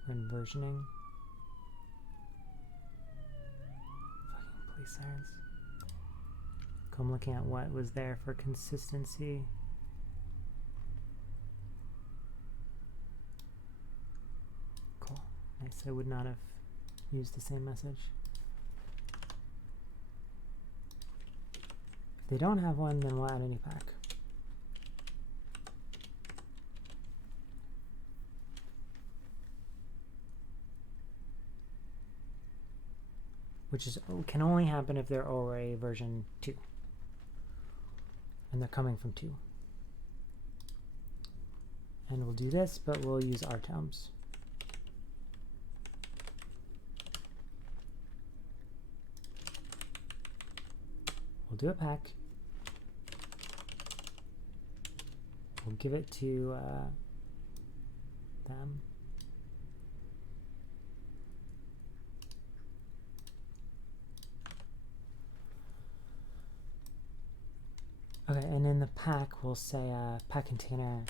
When versioning. Fucking police sirens. I'm looking at what was there for consistency. Cool. Nice. I would not have used the same message. If they don't have one, then we'll add a new pack. Which can only happen if they're already version 2. And they're coming from 2. And we'll do this, but we'll use our tomes. We'll do a pack. we'll give it to them. Okay, and in the pack, we'll say pack container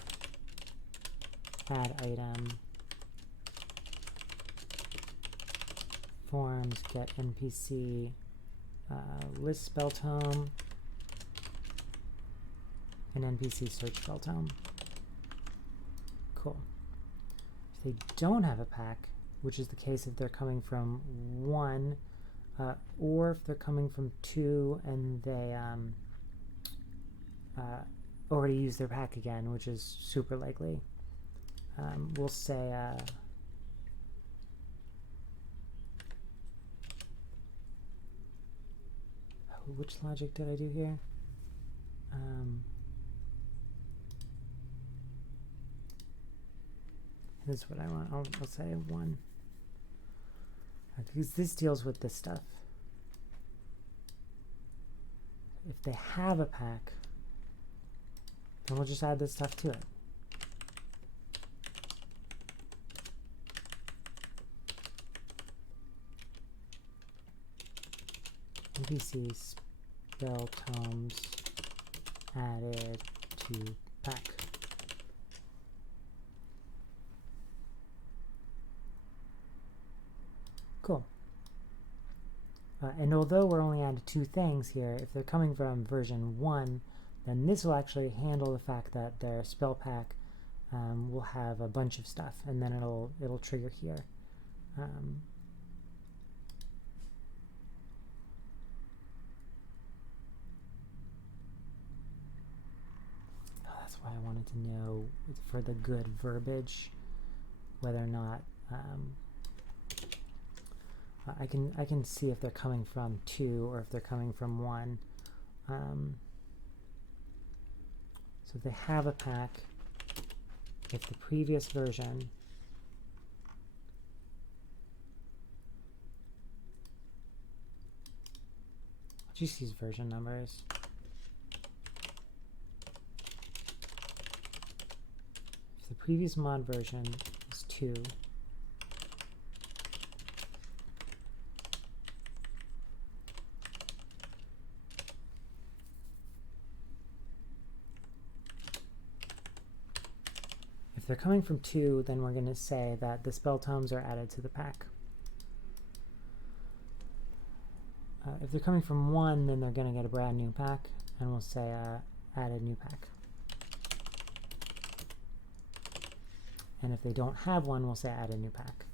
add item forms get NPC list spell tome and NPC search spell tome. Cool. If they don't have a pack, which is the case if they're coming from 1, or if they're coming from 2 and they already used their pack again, which is super likely, we'll say which logic did I do here? This is what I want. I'll say 1. Because this deals with this stuff. If they have a pack, then we'll just add this stuff to it. NPC spell tomes added to pack. Cool. And although we're only adding 2 things here, if they're coming from version 1, then this will actually handle the fact that their spell pack will have a bunch of stuff, and then it'll trigger here. Oh, that's why I wanted to know for the good verbiage whether or not I can see if they're coming from 2 or if they're coming from 1. So if they have a pack, if the previous version just use version numbers. If the previous mod version is 2, if they're coming from 2, then we're going to say that the spell tomes are added to the pack. If they're coming from 1, then they're going to get a brand new pack, and we'll say add a new pack. And if they don't have one, we'll say add a new pack.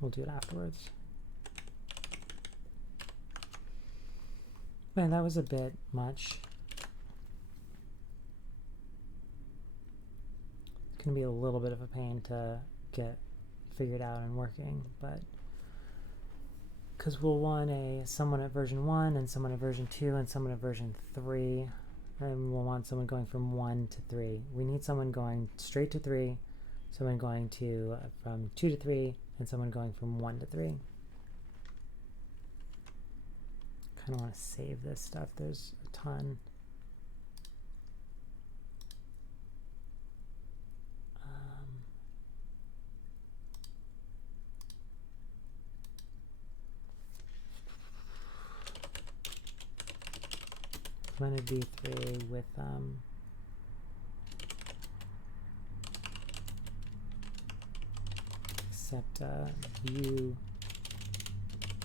We'll do it afterwards. Man, that was a bit much. It's going to be a little bit of a pain to get figured out and working, but because we'll want someone at version 1 and someone at version 2 and someone at version 3, and we'll want someone going from 1 to 3. We need someone going straight to 3, someone going to from 2 to 3, and someone going from 1 to 3. Kind of want to save this stuff. There's a ton. I'm going to do 3 with except view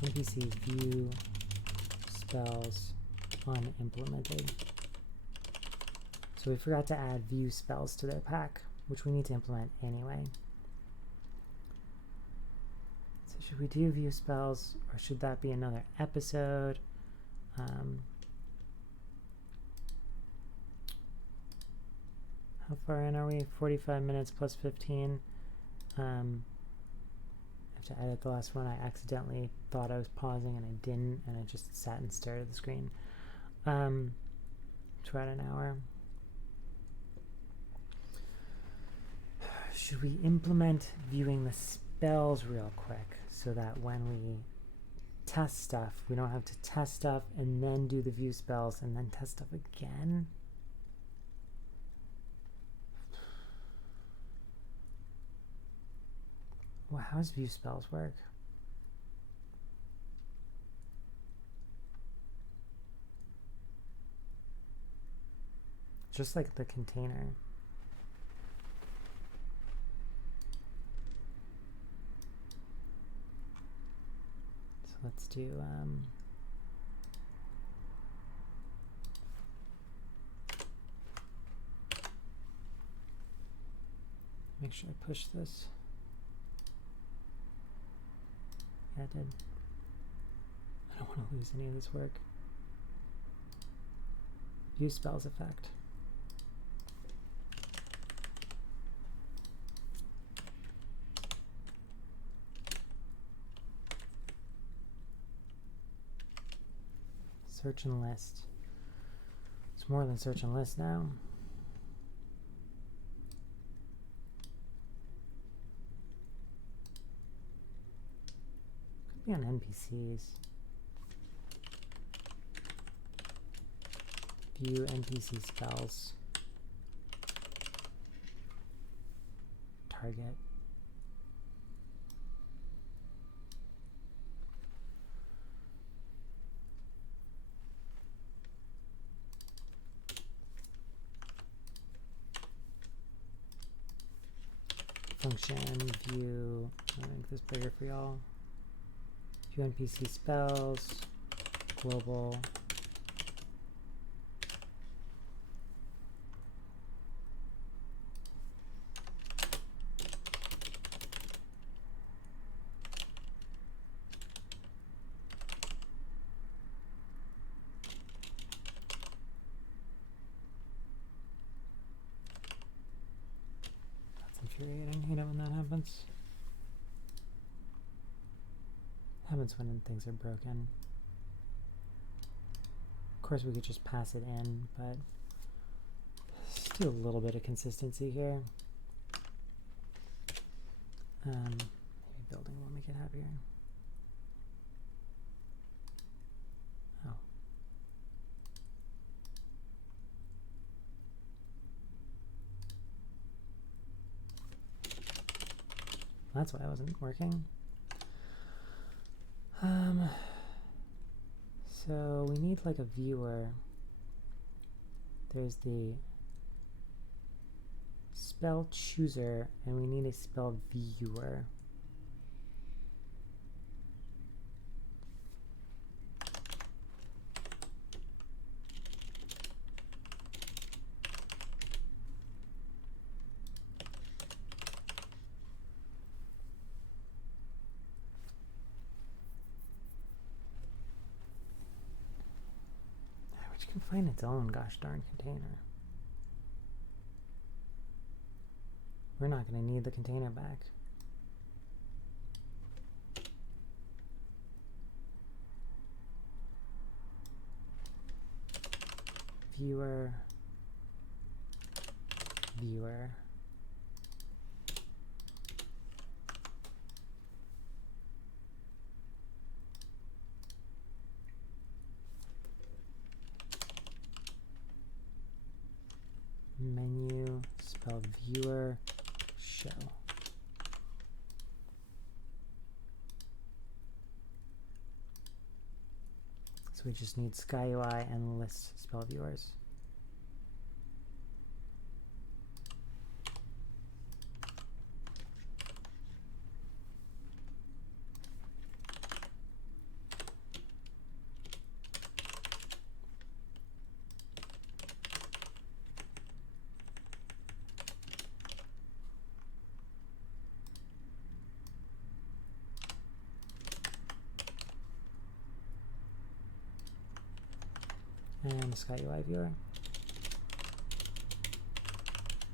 NPCs view spells unimplemented. So we forgot to add view spells to their pack, which we need to implement anyway. So should we do view spells, or should that be another episode? How far in are we? 45 minutes plus 15. I have to edit the last one. I accidentally thought I was pausing and I didn't, and I just sat and stared at the screen. We're at an hour. should we implement viewing the spells real quick so that when we test stuff, we don't have to test stuff and then do the view spells and then test stuff again? Well, how does view spells work? Just like the container. So let's do make sure I push this. Yeah, I did. I don't want to lose any of this work. View spells effect. Search and list. It's more than search and list now. Could be on NPCs. View NPC spells. Target. Function view. I'll make this bigger for y'all. View NPC spells. Global. Infuriating. Hate it when that happens. Happens when things are broken. Of course, we could just pass it in, but let's do a little bit of consistency here. Maybe building will make it happier. Oh. That's why it wasn't working. So we need like a viewer. There's the spell chooser, and we need a spell viewer. Can find its own gosh darn container. We're not going to need the container back. Viewer. Viewer. Menu, spell viewer, show. So we just need SkyUI and list spell viewers. And the SkyUI viewer.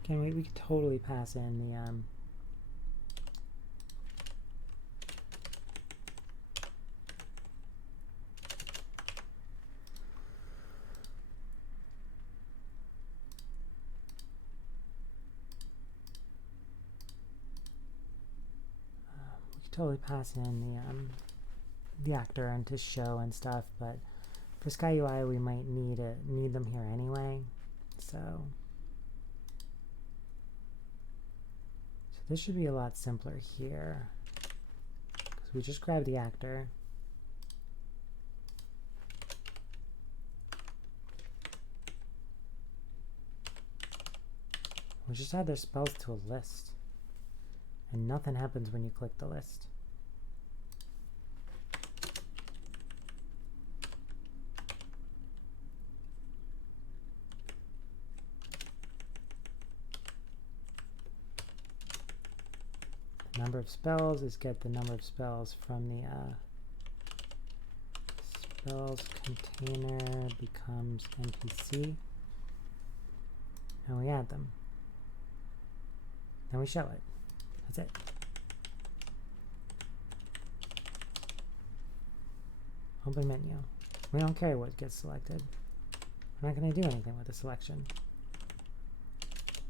Can we could totally pass in the totally pass in the actor into show and stuff, but for Sky UI we might need them here anyway. So this should be a lot simpler here, because we just grab the actor. We just add their spells to a list, and nothing happens when you click the list. The number of spells is get the number of spells from the spells container becomes NPC, and we add them. Then we show it. That's it. Open menu. We don't care what gets selected. We're not going to do anything with the selection.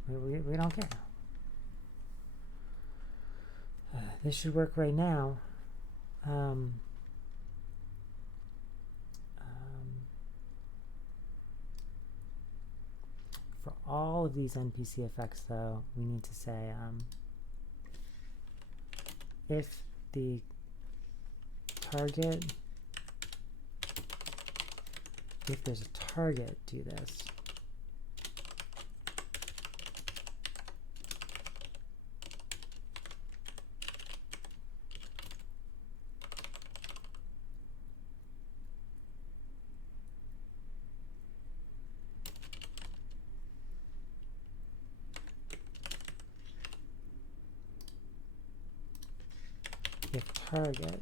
We don't care. This should work right now. For all of these NPC effects, though, we need to say if the target, if there's a target, do this. If target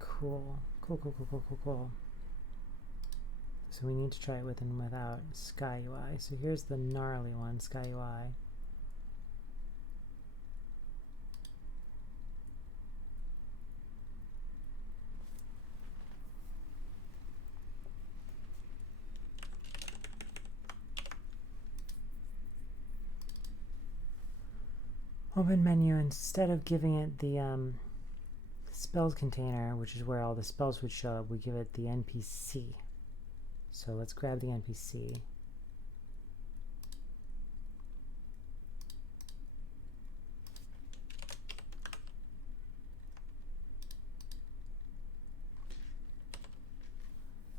cool. So we need to try it with and without Sky UI. So here's the gnarly one, Sky UI. Open menu, instead of giving it the spells container, which is where all the spells would show up, we give it the NPC. So let's grab the NPC.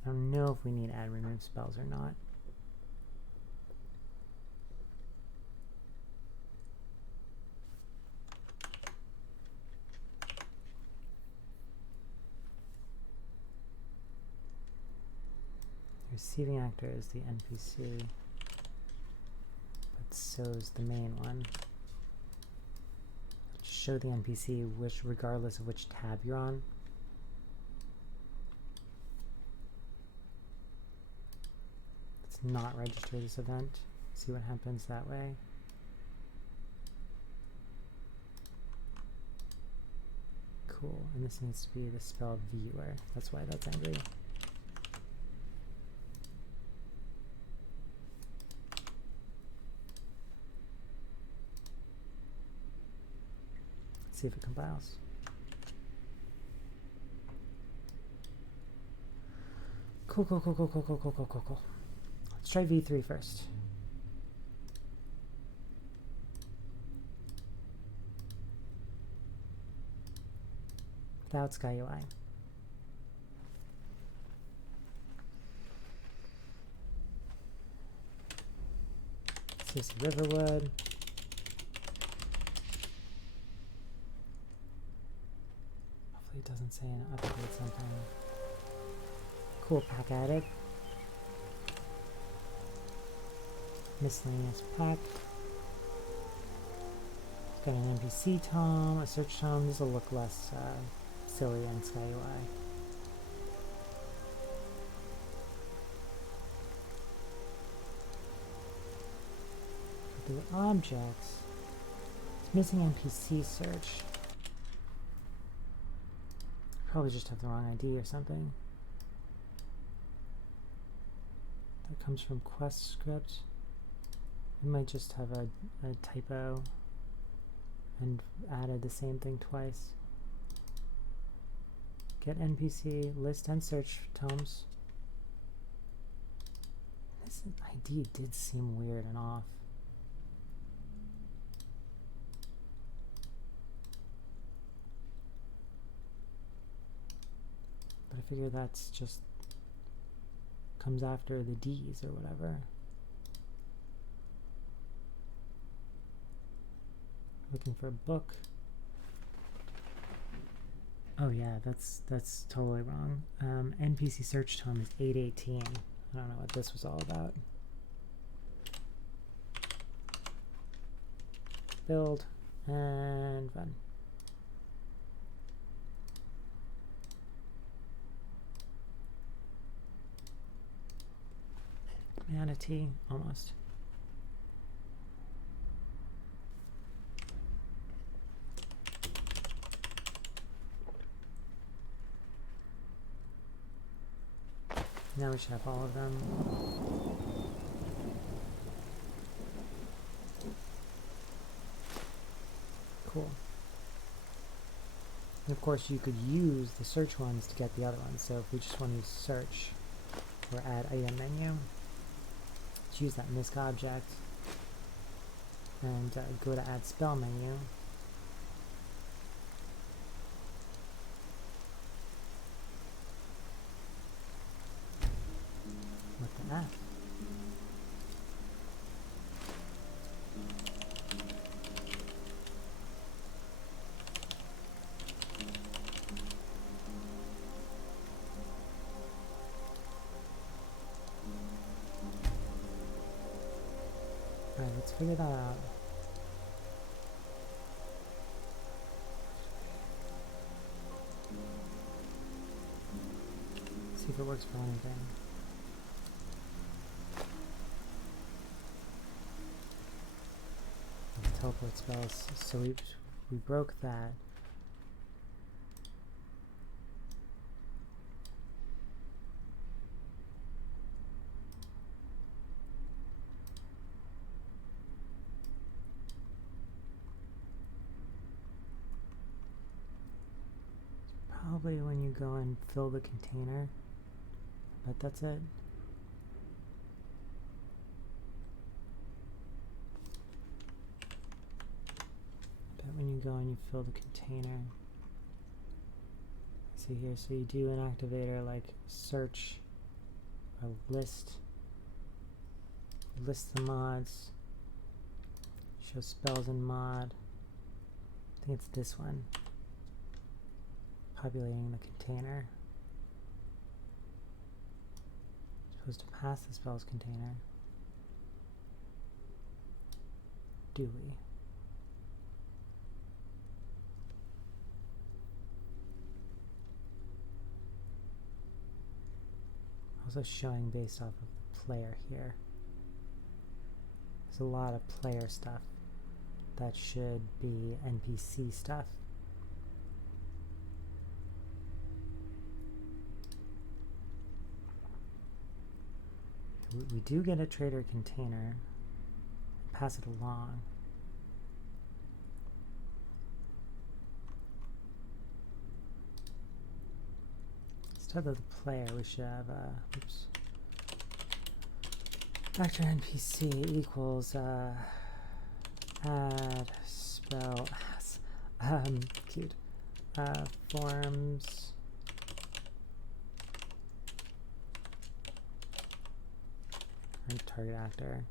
I don't know if we need add remove spells or not. Receiving actor is the NPC, but so is the main one. Show the NPC regardless of which tab you're on. Let's not register this event. See what happens that way. Cool, and this needs to be the spell viewer. That's why that's angry. See if it compiles. Cool. Let's try V3 first. Without Sky UI. This is Riverwood. It doesn't say an update something. Cool, pack added. Miscellaneous pack. Got an NPC tome, a search tome. These will look less silly on Sky UI. There were objects. It's missing NPC search. Probably just have the wrong ID or something. That comes from quest script. We might just have a typo and added the same thing twice. Get NPC, list and search tomes. This ID did seem weird and off. But I figure that's just comes after the D's or whatever. Looking for a book. Oh yeah, that's totally wrong. NPC search tome is 818. I don't know what this was all about. Build and run. Manatee, almost. Now we should have all of them. Cool. And of course you could use the search ones to get the other ones. So if we just want to use search or add item menu, choose that misc object and go to add spell menu. What the F? Alright, let's figure that out. See if it works for anything. Teleport spells. So we broke that. Probably when you go and fill the container, but that's it. But when you go and you fill the container, see here, so you do an activator like search or list the mods, show spells in mod. I think it's this one. Populating the container. Supposed to pass the spells container. Do we? Also showing based off of the player here. There's a lot of player stuff that should be NPC stuff. We do get a trader container and pass it along. Instead of the player, we should have oops. Actor NPC equals add spell cute forms and target actor.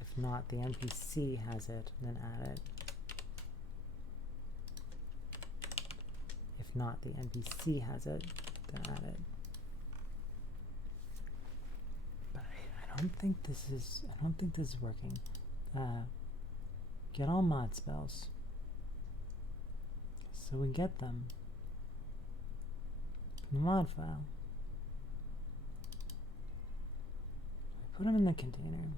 If not, the NPC has it, then add it. If not, the NPC has it, then add it. But I don't think this is working. Get all mod spells. So we get them from the mod file. put them in the container.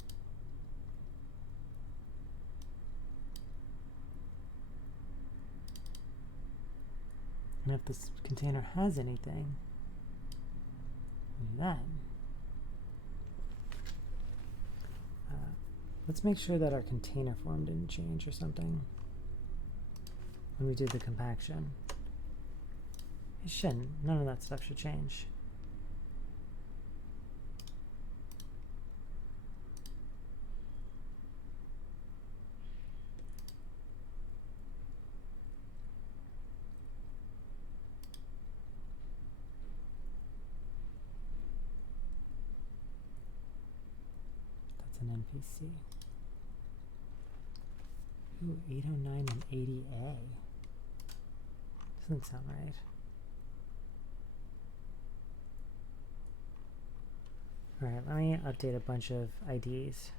And if this container has anything, do that. Let's make sure that our container form didn't change or something when we did the compaction. It shouldn't. None of that stuff should change. That's an NPC. Ooh, 809 and 80A. Doesn't sound right. Alright, let me update a bunch of IDs.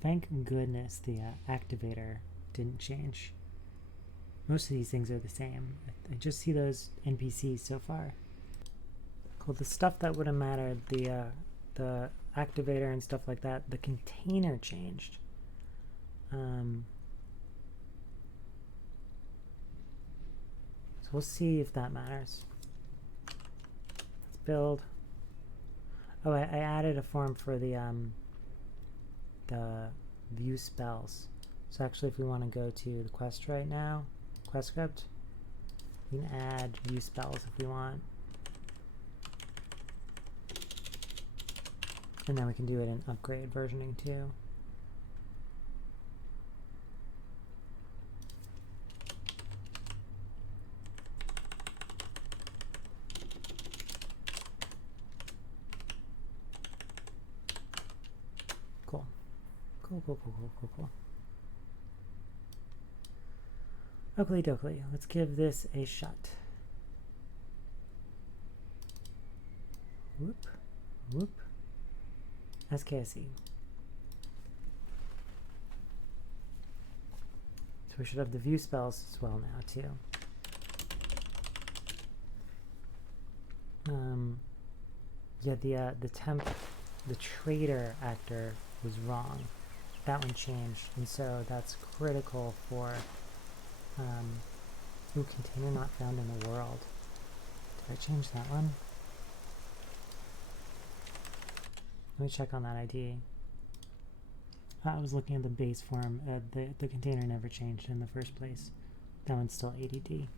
Thank goodness the activator didn't change. Most of these things are the same. I just see those NPCs so far. Cool, the stuff that would have mattered, the activator and stuff like that, the container changed. So we'll see if that matters. Let's build. Oh, I added a form for the view spells. So actually, if we want to go to the quest right now, quest script, we can add view spells if we want. And then we can do it in upgrade versioning too. Cool. Oakley dokley, let's give this a shot. Whoop. SKSE. So we should have the view spells as well now too. Yeah, the trader actor was wrong. That one changed, and so that's critical for container not found in the world. Did I change that one? Let me check on that ID. I was looking at the base form. The container never changed in the first place. That one's still ADD.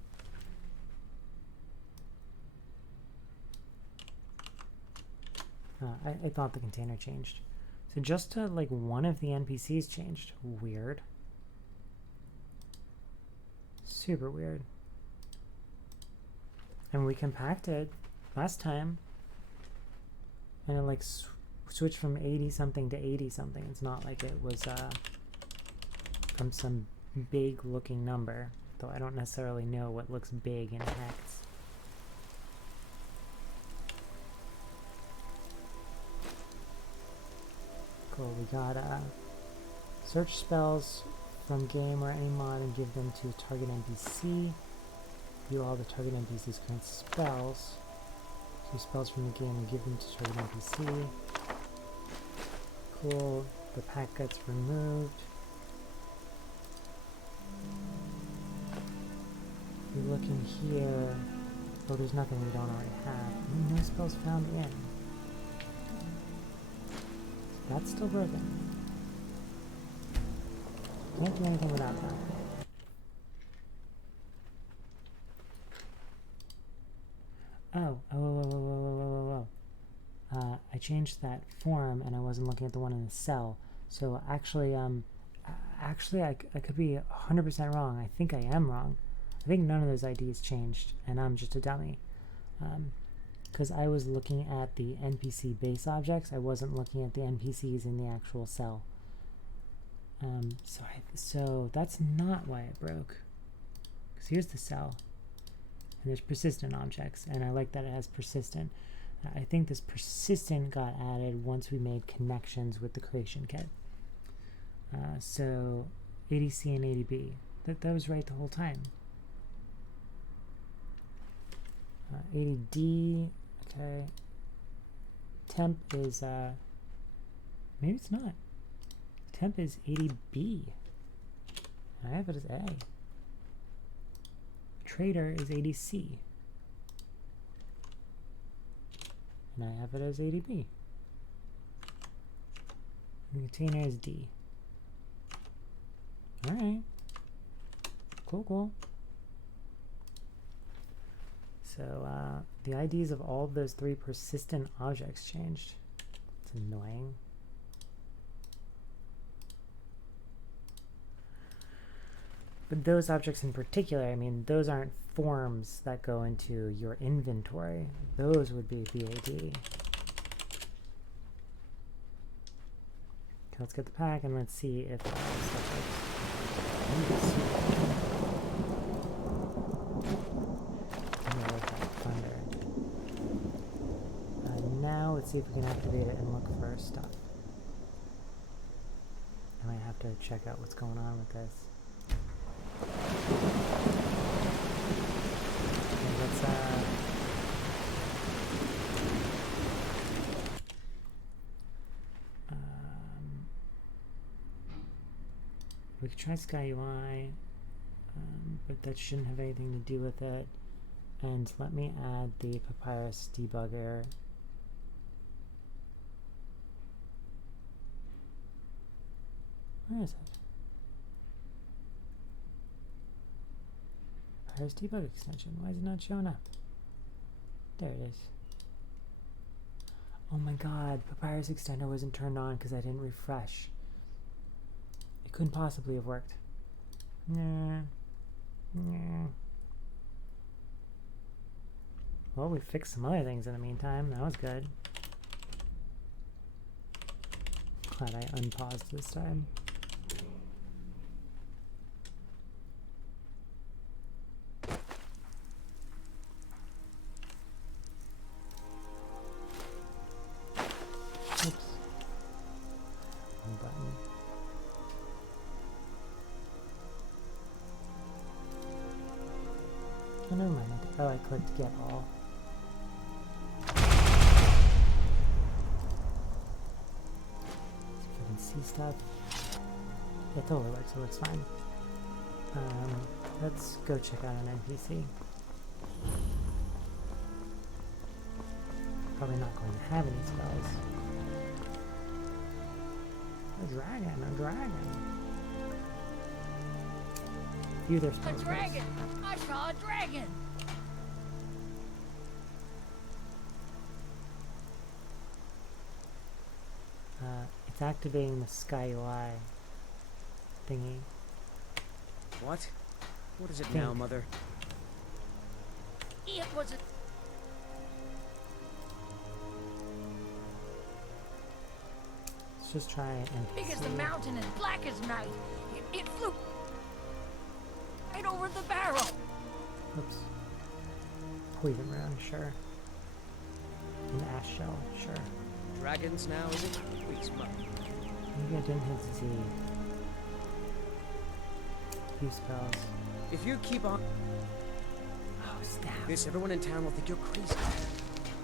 I thought the container changed. So just like one of the NPCs changed. Weird. Super weird. And we compacted last time, and it like switched from 80 something to 80 something. It's not like it was from some big looking number, though I don't necessarily know what looks big in hex. Cool, we got search spells from game or any mod and give them to target NPC. View all the target NPC's current spells. Choose spells from the game and give them to target NPC. Cool, the pack gets removed. We look in here. Oh, there's nothing we don't already have. No spells found in. That's still broken. Can't do anything without that. Oh. I changed that form and I wasn't looking at the one in the cell. So actually, I could be 100% wrong. I think I am wrong. I think none of those IDs changed and I'm just a dummy. Because I was looking at the NPC base objects. I wasn't looking at the NPCs in the actual cell. So that's not why it broke. Because here's the cell. And there's persistent objects. And I like that it has persistent. I think this persistent got added once we made connections with the creation kit. So 80C and 80B. That was right the whole time. 80D. Okay. temp is, maybe it's not. Temp is 80B. I have it as A. Trader is 80C. And I have it as 80B. And container is D. Alright. Cool, cool. So the IDs of all of those 3 persistent objects changed. It's annoying. But those objects in particular, I mean, those aren't forms that go into your inventory. Those would be VAD. Okay, let's get the pack and let's see if stuff works. Now let's see if we can activate it and look for stuff. I might have to check out what's going on with this. We could try Sky UI, but that shouldn't have anything to do with it. And let me add the Papyrus debugger. Where is it? Papyrus debug extension. Why is it not showing up? There it is. Oh my god, Papyrus extender wasn't turned on because I didn't refresh. It couldn't possibly have worked. Nah. Nah. Well, we fixed some other things in the meantime. That was good. Glad I unpaused this time. Oops. Wrong button. Oh, never mind. Oh, I clicked get all. See if I can see stuff. It totally works. It looks fine. Let's go check out an NPC. Probably not going to have any spells. A dragon, a dragon. View their spells. A dragon! I saw a dragon! It's activating the Sky UI thingy. What? What is it now, Mother? It was a... Let's just try and big as the mountain and black as night. It flew right over the barrel. Oops. Poison round, sure. An ash shell, sure. Dragons now, is it? Please, Mother. Maybe I didn't hit Z. Few spells. If you keep on Oh, snap. this, everyone in town will think you're crazy.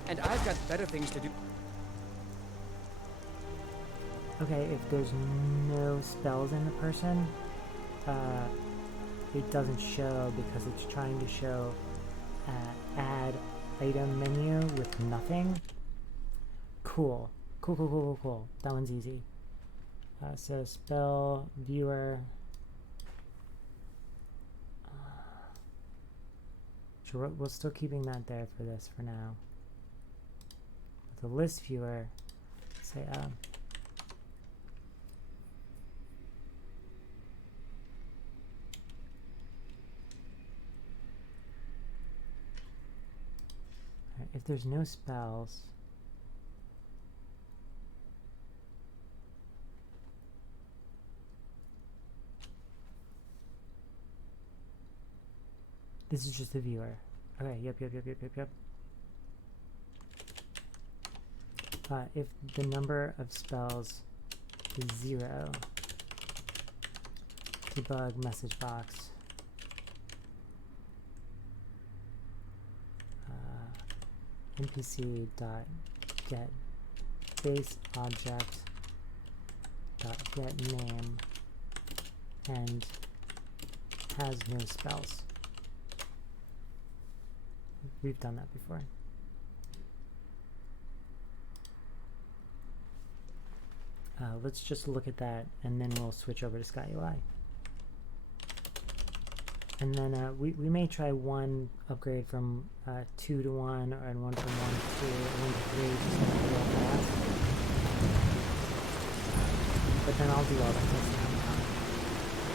And I've got better things to do. Okay, if there's no spells in the person, it doesn't show because it's trying to show add item menu with nothing. Cool. Cool, cool, cool, cool, cool. That one's easy. So spell viewer. Sure, we're still keeping that there for this for now. With the list viewer, say if there's no spells, this is just the viewer. Okay, yep. If the number of spells is 0, debug message box. NPC dot get base object dot get name and has no spells. We've done that before. Let's just look at that, and then we'll switch over to SkyUI. And then we may try one upgrade from 2 to 1, and one from 1 to 1 to 3, just to go real fast. But then I'll do all that testing on top.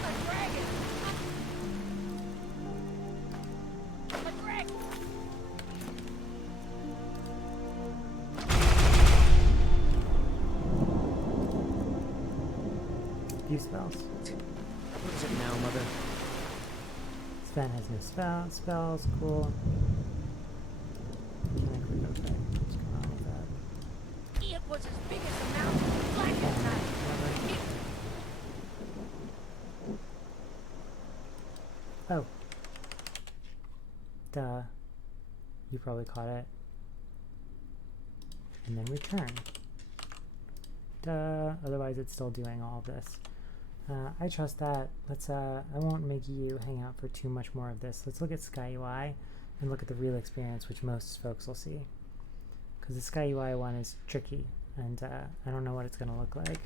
A dragon! A dragon! Few spells. What is it now, Mother? Sven has no spells, cool. Can I click OK? What's going on with that? It was as big as a mountain, black as night. Oh. Duh. You probably caught it. And then return. Duh. Otherwise it's still doing all of this. I trust that. Let's I won't make you hang out for too much more of this. Let's look at SkyUI and look at the real experience, which most folks will see. Because the SkyUI one is tricky, and I don't know what it's going to look like.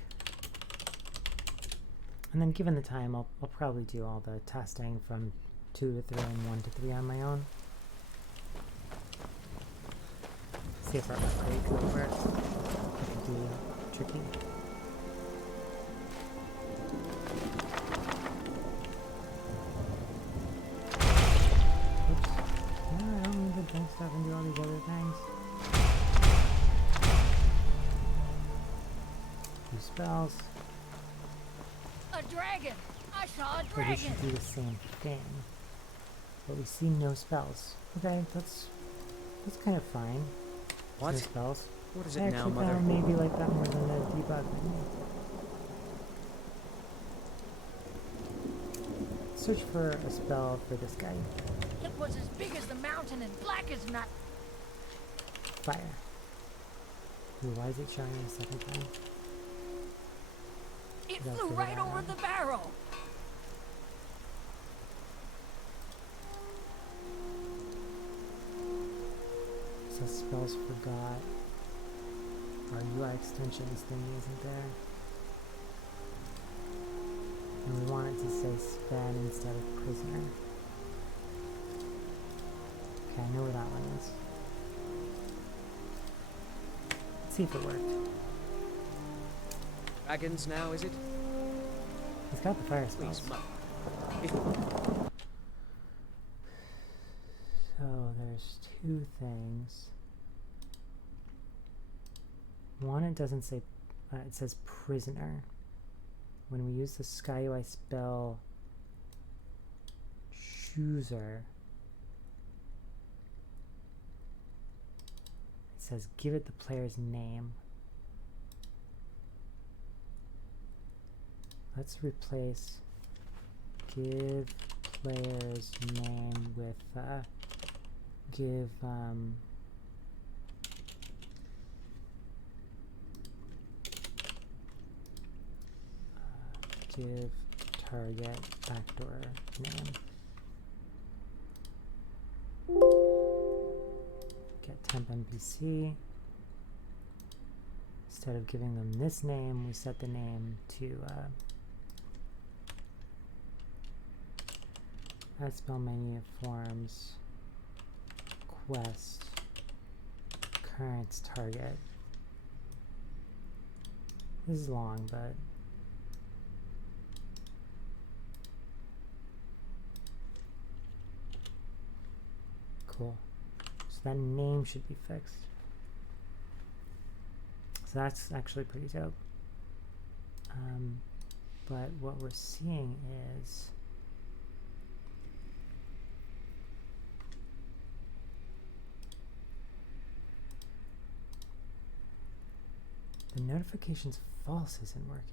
And then given the time, I'll probably do all the testing from 2 to 3 and 1 to 3 on my own. See if our upgrade could work. It could be tricky. Oops. No, I don't need to drink stuff and do all these other things. Do spells. A dragon! I saw a But we dragon! should do the same thing. But we see no spells. Okay, that's kind of fine. What? No spells. What is I it now, actually Mother? found maybe like that more than the debug menu. Search for a spell for this guy. It was as big as the mountain and black as night. Fire. Ooh, why is it showing it a second time? It Gotta flew figure right that over out. the barrel. So spells forgot. Our UI extensions thing isn't there. And we want it to say Sven instead of prisoner. Okay, I know where that one is. Let's see if it worked. Dragons now, is it? He's got the fire spells. Please, Mother. So there's two things. One, it doesn't say, it says prisoner. When we use the SkyUI spell chooser, it says give it the player's name. Let's replace give player's name with give give target backdoor name. Get temp NPC. Instead of giving them this name, we set the name to AddSpellMenu forms quest current target. This is long, but cool. So that name should be fixed. So that's actually pretty dope. But what we're seeing is the notifications false isn't working.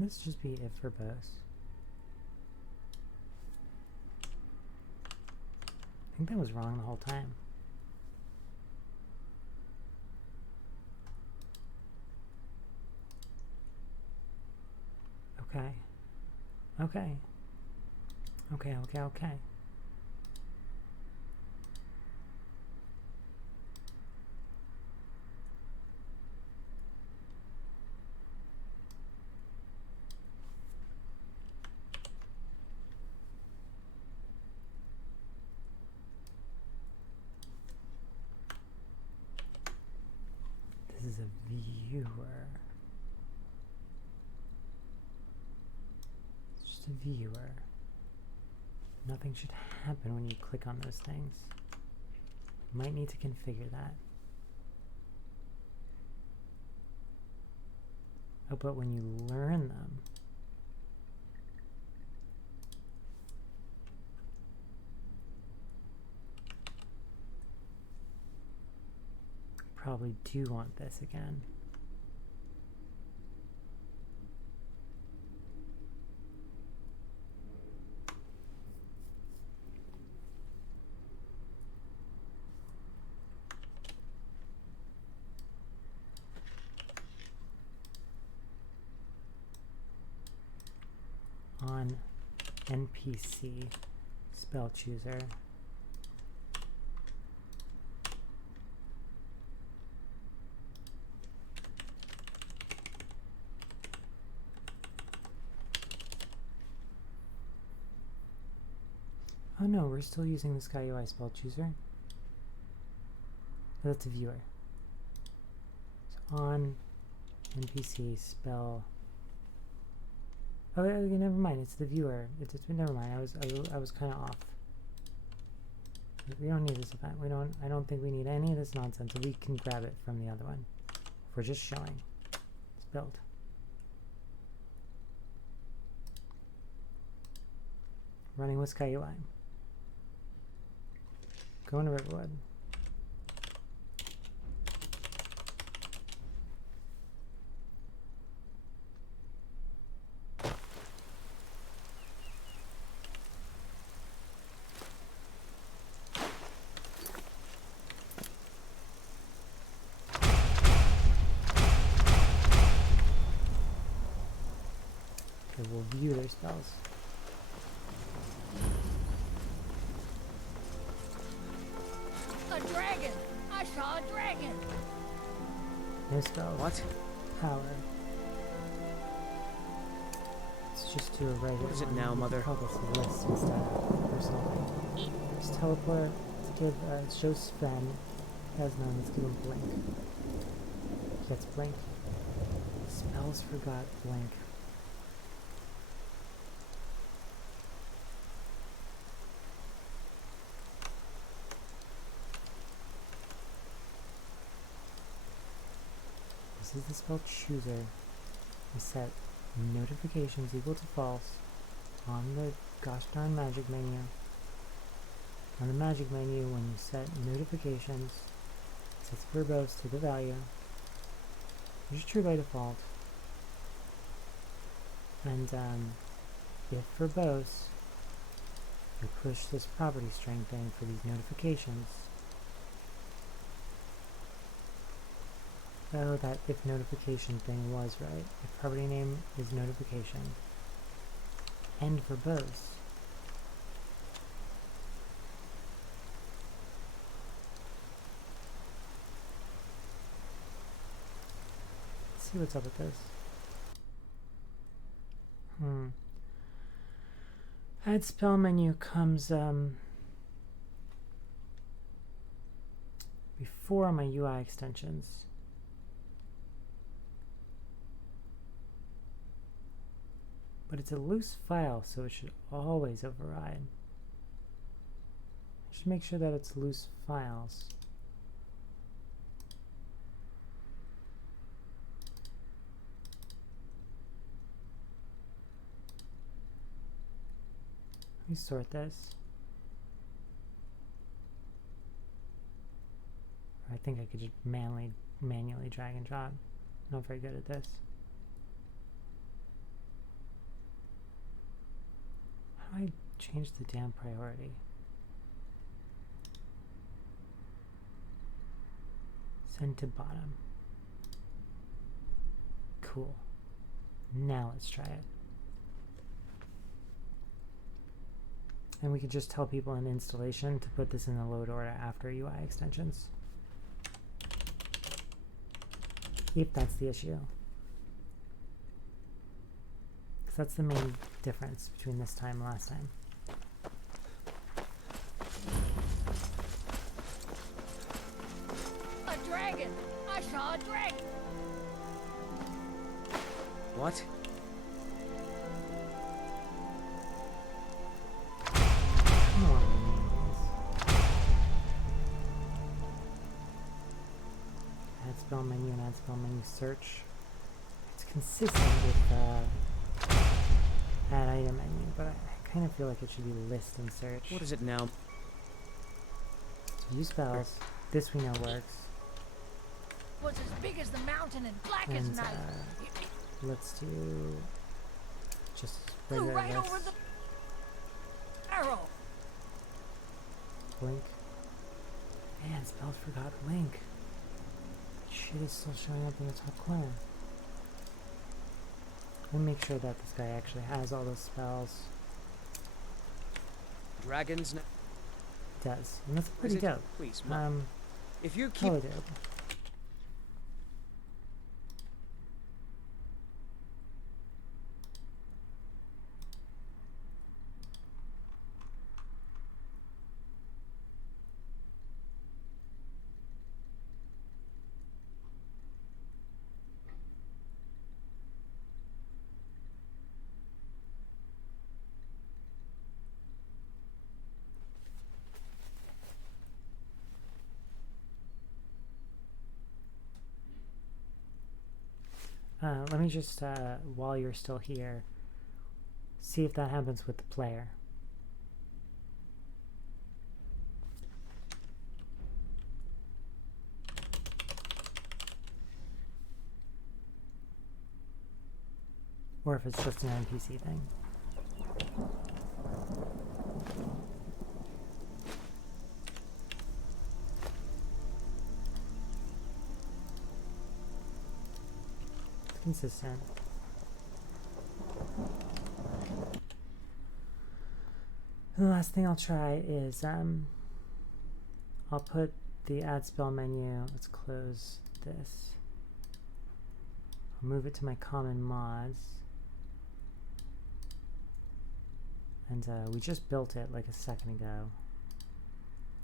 Can this just be if verbose? I think that was wrong the whole time. Okay. Okay. Okay, okay, okay. This is a viewer. It's just a viewer. Nothing should happen when you click on those things. You might need to configure that. Oh, but when you learn them, probably do want this again. On NPC spell chooser, oh no, we're still using the SkyUI spell chooser. Oh, that's a viewer. So on NPC spell. Oh, okay, never mind. It's the viewer. It's never mind. I was kind of off. We don't need this event. I don't think we need any of this nonsense. So we can grab it from the other one. If we're just showing. It's built. Running with SkyUI. Going to Riverwood. We'll view their spells. A dragon! I saw a dragon! No spells. What? Power. It's just to a right. What is it now, Mother? Call this a list instead or something. Just teleport to give show Sven. As known, let's give him blink. Gets blink. Spells forgot blink. This is the spell chooser. We set notifications equal to false on the gosh darn magic menu. On the magic menu, when you set notifications, it sets verbose to the value, which is true by default. And if verbose, you push this property string thing for these notifications. Oh, that if notification thing was right. If property name is notification. And verbose. Let's see what's up with this. Add spell menu comes before my UI extensions. But it's a loose file, so it should always override. I should make sure that it's loose files. Let me sort this. I think I could just manually drag and drop. Not very good at this. How do I change the damn priority? Send to bottom. Cool. Now let's try it. And we could just tell people in installation to put this in the load order after UI extensions, if that's the issue. Because that's the main difference between this time and last time. A dragon! I saw a dragon! What? Come on, guys. Add spell menu and add spell menu search. It's consistent with add item menu, but I kind of feel like it should be list and search. What is it now? So use spells. This we know works. Was as big as the mountain and black as And night. let's do just Flew regular right list. over the arrow. Blink. Man, spells forgot blink. Shit is still showing up in the top corner. Let me make sure that this guy actually has all those spells. Dragons. Does. And that's pretty Is it? dope. Please, Mom. If you keep. Totally dope. Let me just, while you're still here, see if that happens with the player. Or if it's just an NPC thing. Consistent. And the last thing I'll try is I'll put the add spell menu. Let's close this. I'll move it to my common mods. And we just built it like a second ago.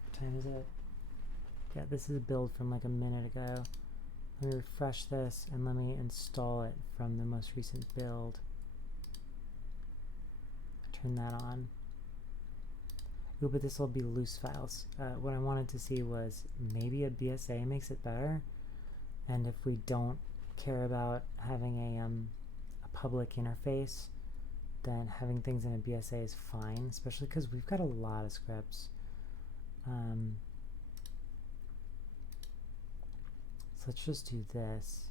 What time is it? Yeah, this is a build from like a minute ago. Let me refresh this and let me install it from the most recent build. Turn that on. Ooh, but this will be loose files. What I wanted to see was maybe a BSA makes it better, and if we don't care about having a public interface, then having things in a BSA is fine, especially because we've got a lot of scripts. Let's just do this.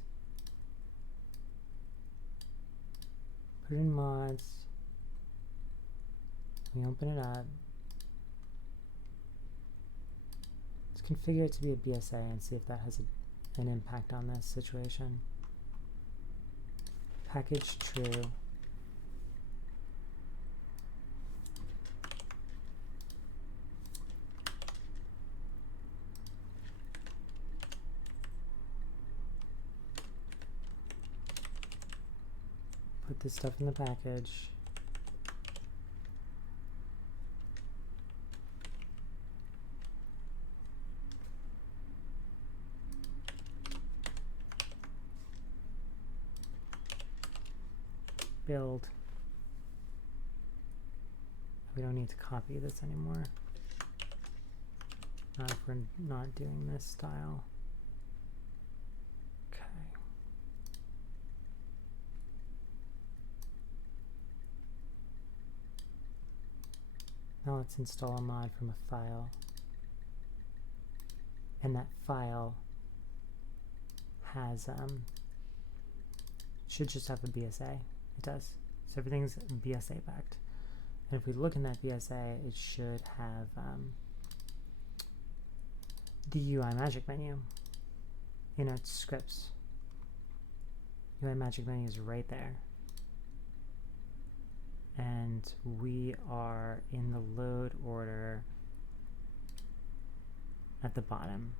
Put in mods. We open it up. Let's configure it to be a BSA and see if that has an impact on this situation. Package true. Put this stuff in the package. Build. We don't need to copy this anymore. Not if we're not doing this style. Now let's install a mod from a file. And that file has, should just have a BSA. It does. So everything's BSA backed. And if we look in that BSA, it should have the UI magic menu in its scripts. UI magic menu is right there. And we are in the load order at the bottom.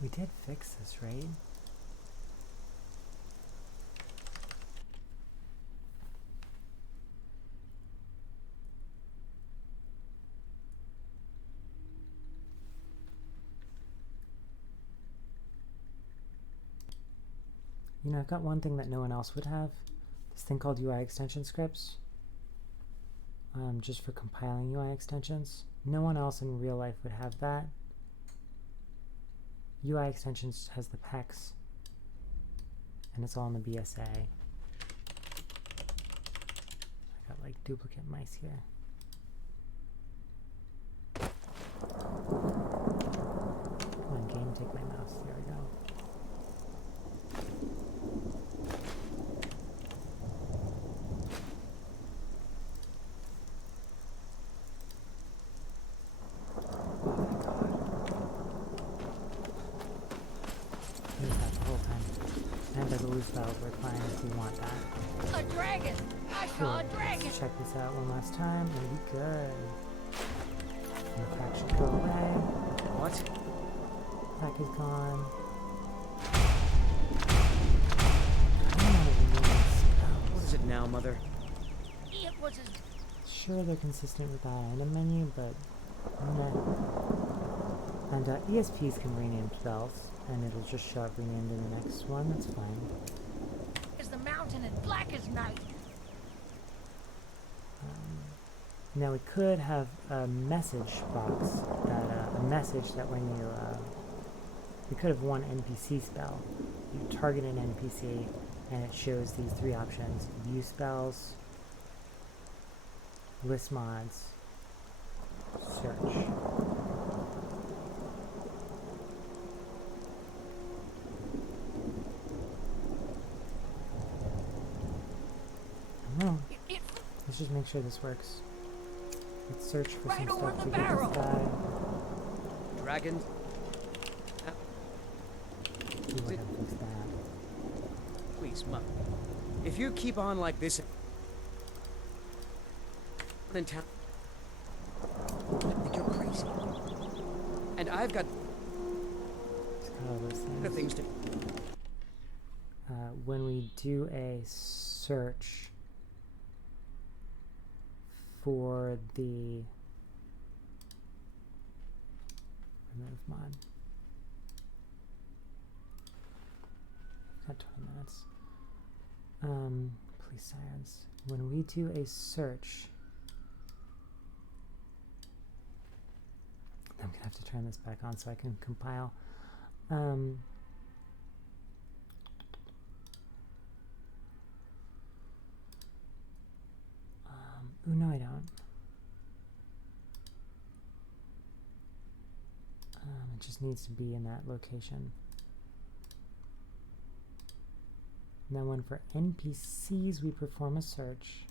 We did fix this, right? You know, I've got one thing that no one else would have. This thing called UI extension scripts. Just for compiling UI extensions. No one else in real life would have that. UI extensions has the PEX, and it's all in the BSA. I got like duplicate mice here. Come on, game, take my mouse. There we go. We're fine if we want that. A dragon! I saw a dragon! Let's check this out one last time, and we good. And the crack should go away. What? Crack is gone. What is it now, Mother? It was a... Sure, they're consistent with that item menu, but meh. And ESPs can rename spells, and it'll just show up renamed in the next one. That's fine. Is the mountain as black as night? Now we could have a message box, that a message that when you, we could have one NPC spell. You target an NPC, and it shows these three options: view spells, list mods, search. No. Let's just make sure this works. Let's search for Right some over stuff the to get barrel. this guy. Dragons? See what can fix that. Please, Mother. If you keep on like this, then town, I think you're crazy. And I've got Just got all those other things. things to. When we do a search for the remove mod, got 20 minutes. Police sirens. When we do a search, I'm gonna have to turn this back on so I can compile. Oh, no, I don't. It just needs to be in that location. Now, when for NPCs we perform a search,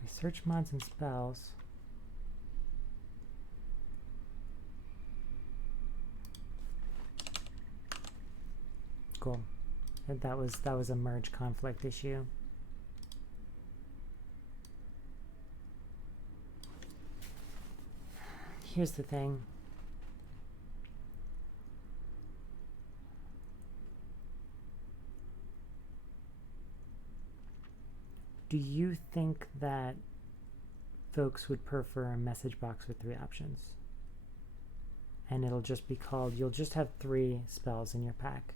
we search mods and spells. Cool. That was a merge conflict issue. Here's the thing. Do you think that folks would prefer a message box with 3 options? And it'll just be called, you'll just have 3 spells in your pack.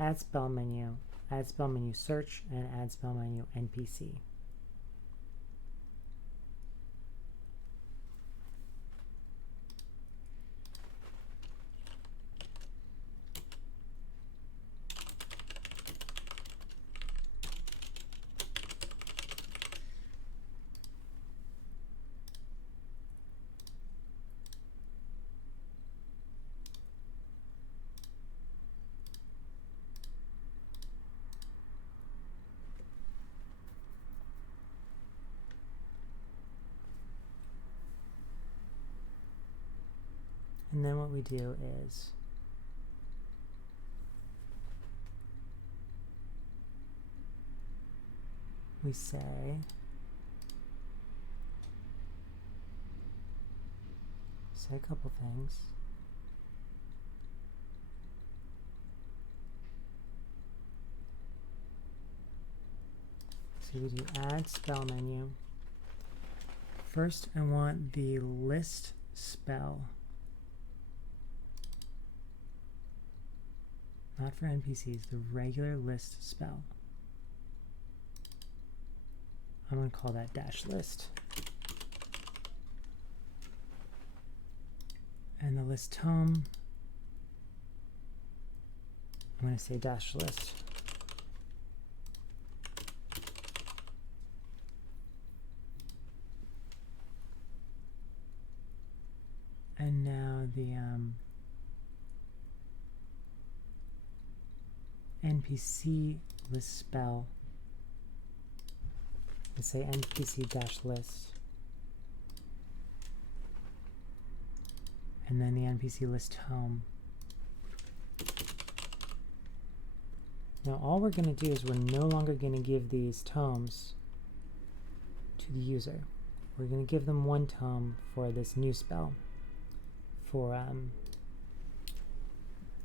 AddSpellMenu, AddSpellMenu Search, and AddSpellMenu NPC. And then what we do is we say a couple things. So we do add spell menu. First, I want the list spell. Not for NPCs, the regular list spell. I'm going to call that dash list. And the list tome, I'm going to say dash list. And now the NPC list spell, let's say NPC dash list, and then the NPC list home. Now all we're going to do is we're no longer going to give these tomes to the user. We're going to give them one tome for this new spell, for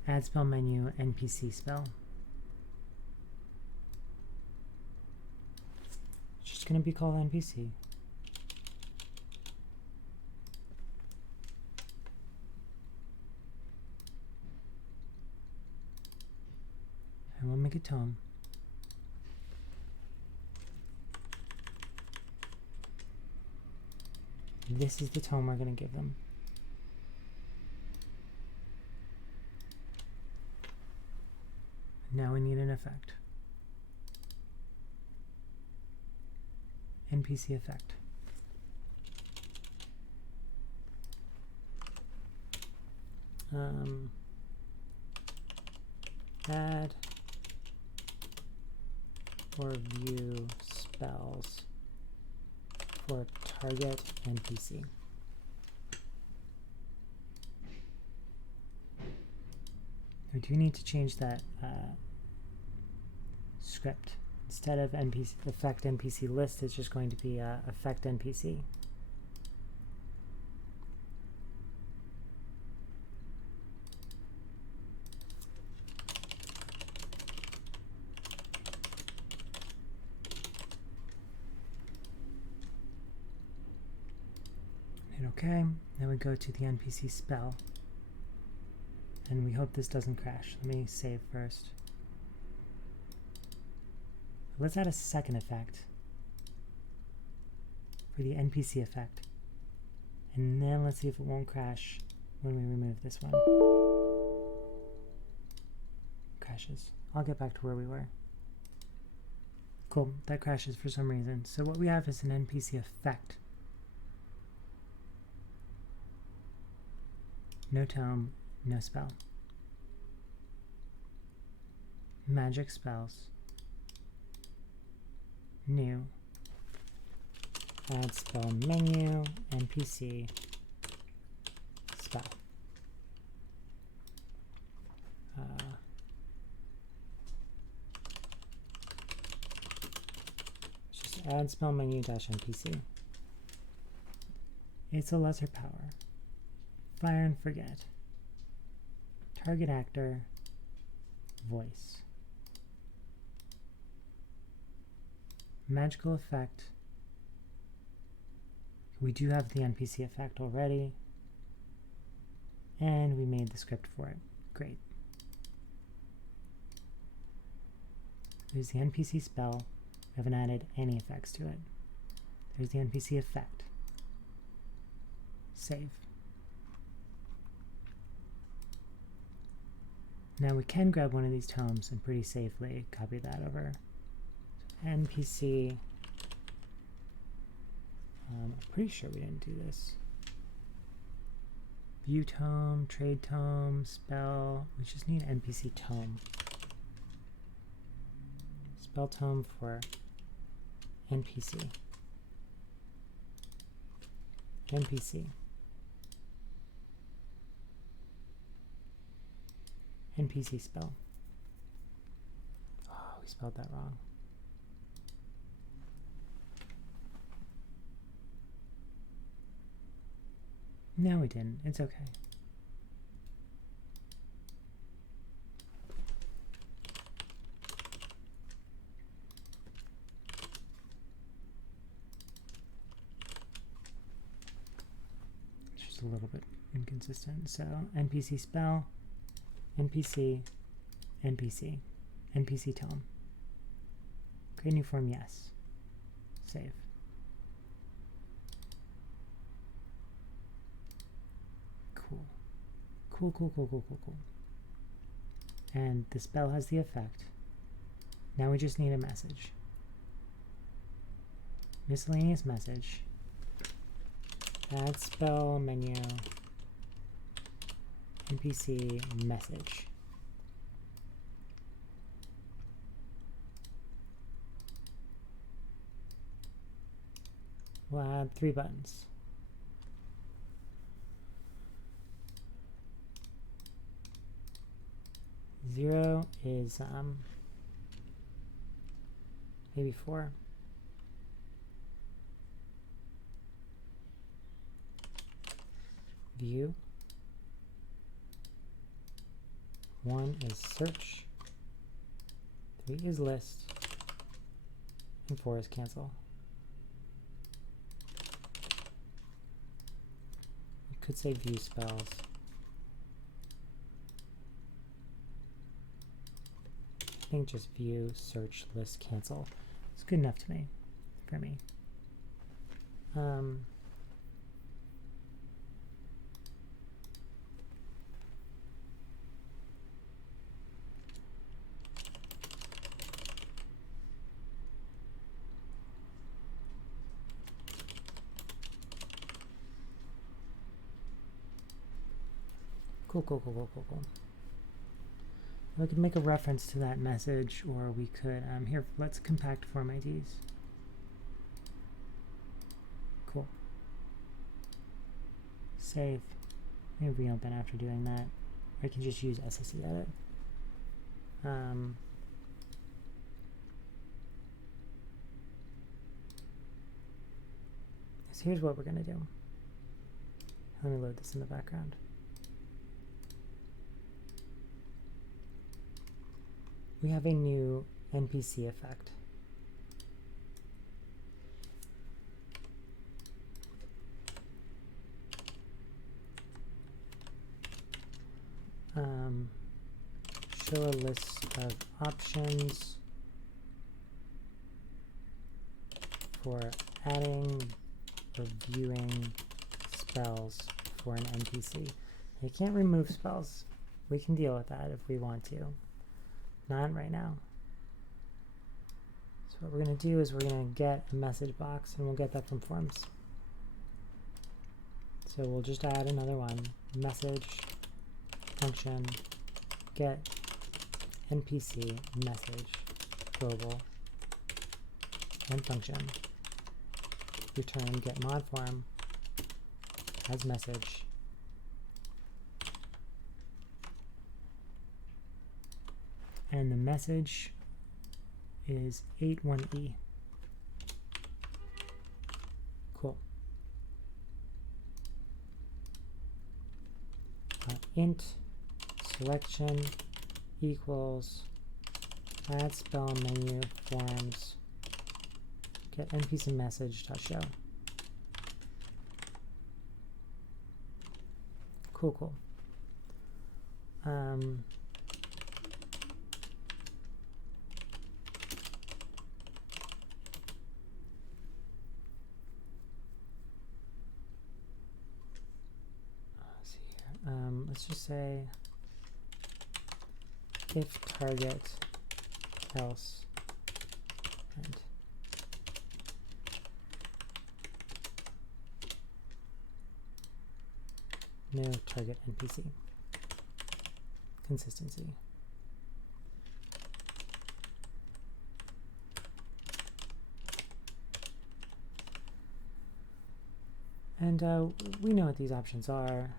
AddSpellMenu NPC spell. It's just going to be called NPC. And we'll make a tome. This is the tome we're going to give them. Now we need an effect. NPC effect. Add or view spells for target NPC. We do need to change that script. Instead of NPC effect NPC list, it's just going to be effect NPC. Hit OK. Then we go to the NPC spell. And we hope this doesn't crash. Let me save first. Let's add a second effect for the NPC effect. And then let's see if it won't crash when we remove this one. Crashes. I'll get back to where we were. Cool, that crashes for some reason. So what we have is an NPC effect. No tome, no spell. Magic spells. New. Add spell menu, NPC, spell. Just add spell menu dash NPC. It's a lesser power. Fire and forget. Target actor, voice. Magical effect. We do have the NPC effect already. And we made the script for it. Great. There's the NPC spell. We haven't added any effects to it. There's the NPC effect. Save. Now we can grab one of these tomes and pretty safely copy that over. So NPC. I'm pretty sure we didn't do this. View tome, trade tome, spell. We just need NPC tome. Spell tome for NPC. NPC. NPC spell. Oh, we spelled that wrong. No, we didn't. It's okay. It's just a little bit inconsistent. So NPC spell, NPC, NPC, NPC tome. Create new form, yes. Save. Cool. And the spell has the effect. Now we just need a message. Miscellaneous message. Add spell menu. NPC message. We'll add 3 buttons. Zero is maybe 4. View. 1 is search. 3 is list. And 4 is cancel. You could say view spells. I think just view, search, list, cancel. It's good enough to me, for me. Cool. We could make a reference to that message, or we could, here, let's compact form IDs. Cool. Save. Maybe reopen after doing that. Or I can just use SSE edit. So here's what we're going to do. Let me load this in the background. We have a new NPC effect. Show a list of options for adding or viewing spells for an NPC. You can't remove spells. We can deal with that if we want to. Not right now. So what we're going to do is we're going to get a message box, and we'll get that from forms. So we'll just add another one. Message function get NPC message global and function return get mod form as message and the message is 81E. Cool. Int selection equals AddSpellMenu forms get NPC message dot show. Cool. let's just say if target else and no target NPC. Consistency. And we know what these options are.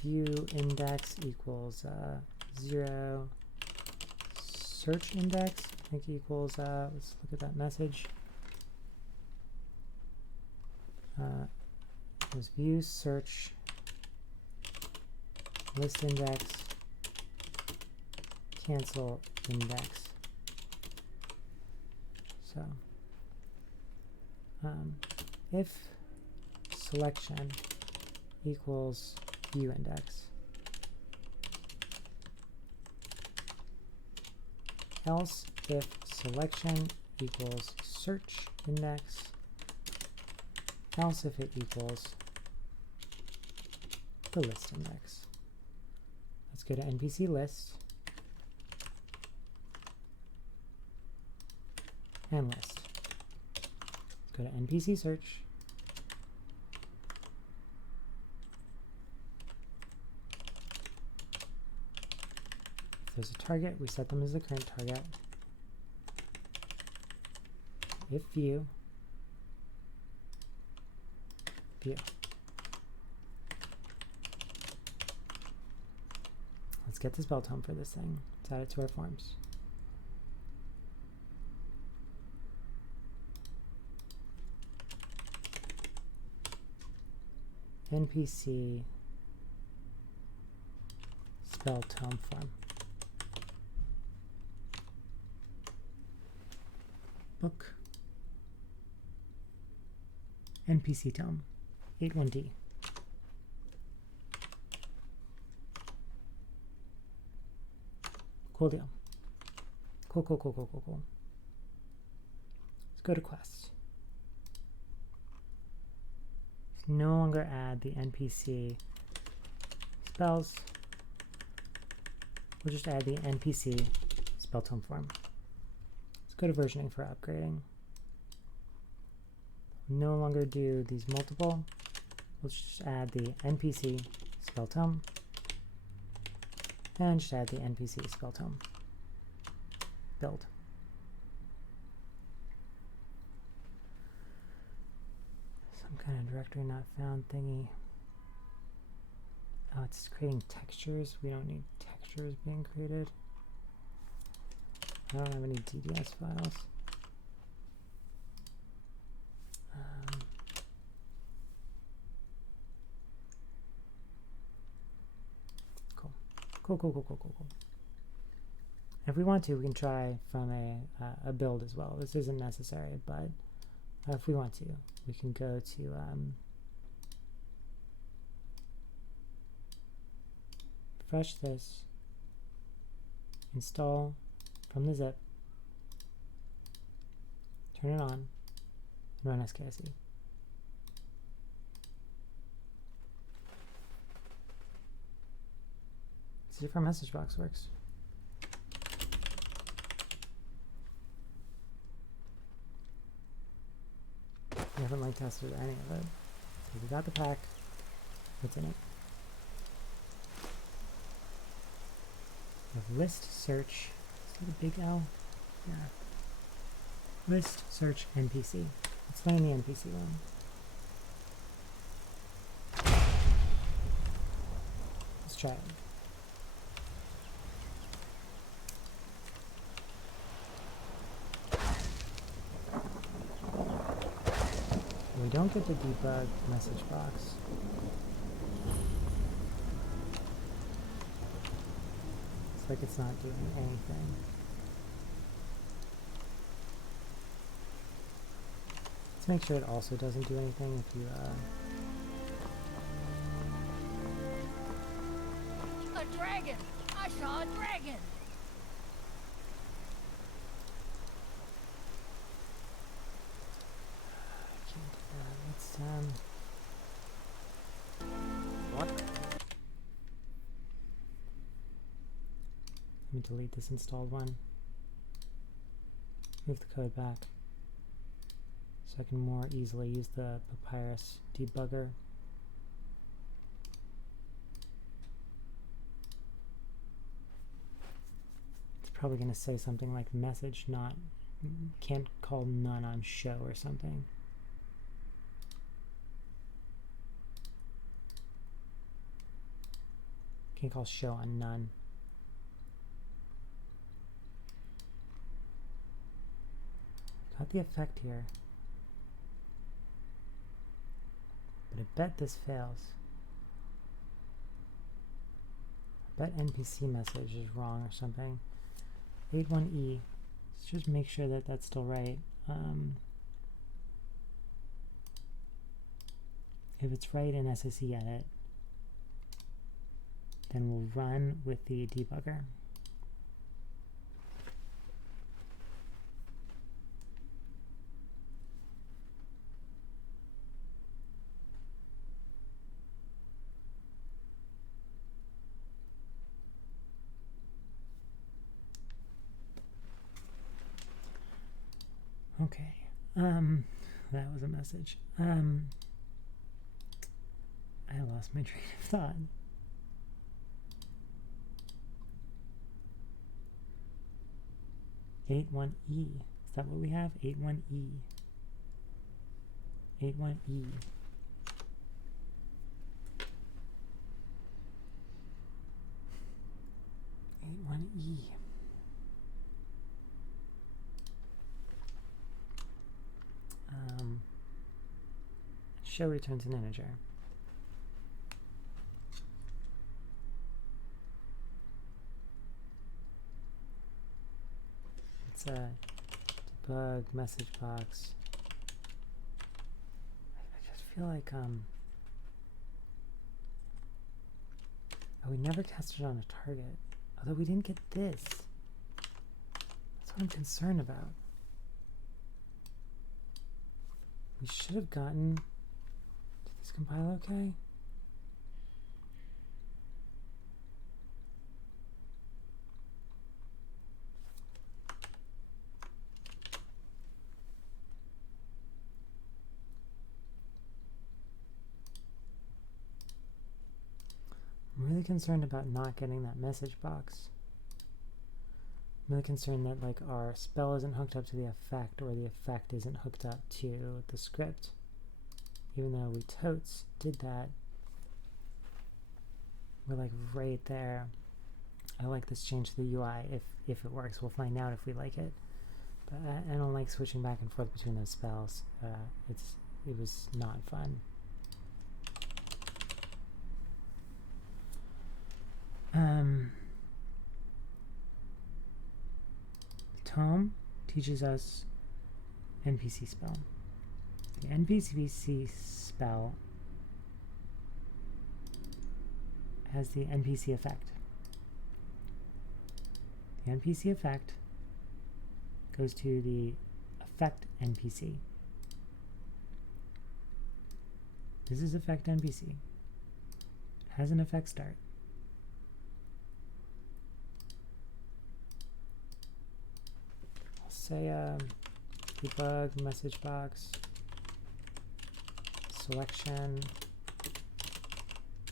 View index equals 0. Search index, I think, equals, let's look at that message. Was view search list index cancel index. So if selection equals view index, else if selection equals search index, else if it equals the list index. Let's go to NPC list and list. Let's go to NPC search. If there's a target, we set them as the current target. If view, view. Let's get the spell tome for this thing. Let's add it to our forms. NPC spell tome form. Book. NPC tome. 81D. Cool deal. Cool. Let's go to quests. No longer add the NPC spells. We'll just add the NPC spell tome form. Let's go to versioning for upgrading. No longer do these multiple. Let's just add the NPC spell tome. And just add the NPC spell tome. Build. Some kind of directory not found thingy. Oh, it's creating textures. We don't need textures being created. I don't have any DDS files. Cool. If we want to, we can try from a build as well. This isn't necessary, but if we want to, we can go to refresh this, install from the zip, turn it on, and run SKSE. See if our message box works. We haven't link tested any of it. So we got the pack. What's in it? We have list search. Is that a big L? Yeah. List search NPC. Let's find the NPC one. Let's try it. We don't get the debug message box. It's like it's not doing anything. Let's make sure it also doesn't do anything if you A dragon! I saw a dragon! me delete this installed one. Move the code back so I can more easily use the Papyrus debugger. It's probably going to say something like message not, can't call none on show or something. Can't call show on none. Got the effect here. But I bet this fails. I bet NPC message is wrong or something. 81E. Let's just make sure that that's still right. If it's right in SSE edit, then we'll run with the debugger. Okay, that was a message. I lost my train of thought. (81E). Is that what we have? 81E. 81E. Show returns an integer. It's a debug message box. I just feel like oh, we never tested on a target. Although we didn't get this. That's what I'm concerned about. We should have gotten. Did this compile okay? I'm really concerned about not getting that message box. I'm really concerned that like our spell isn't hooked up to the effect, or the effect isn't hooked up to the script. Even though we totes did that, we're like right there. I like this change to the UI if it works. We'll find out if we like it. But I don't like switching back and forth between those spells. It was not fun. Tome teaches us NPC spell. The NPC spell has the NPC effect. The NPC effect goes to the effect NPC. This is effect NPC. It has an effect start. I'll say debug message box selection.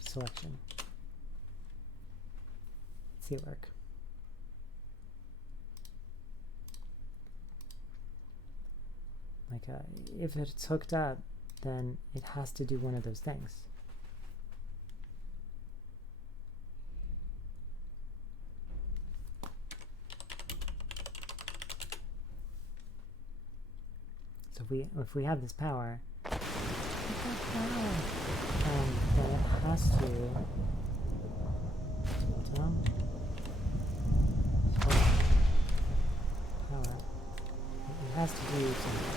Let's see it work. Like if it's hooked up, then it has to do one of those things. So if we have this power, then it has to. Power. It has to do something.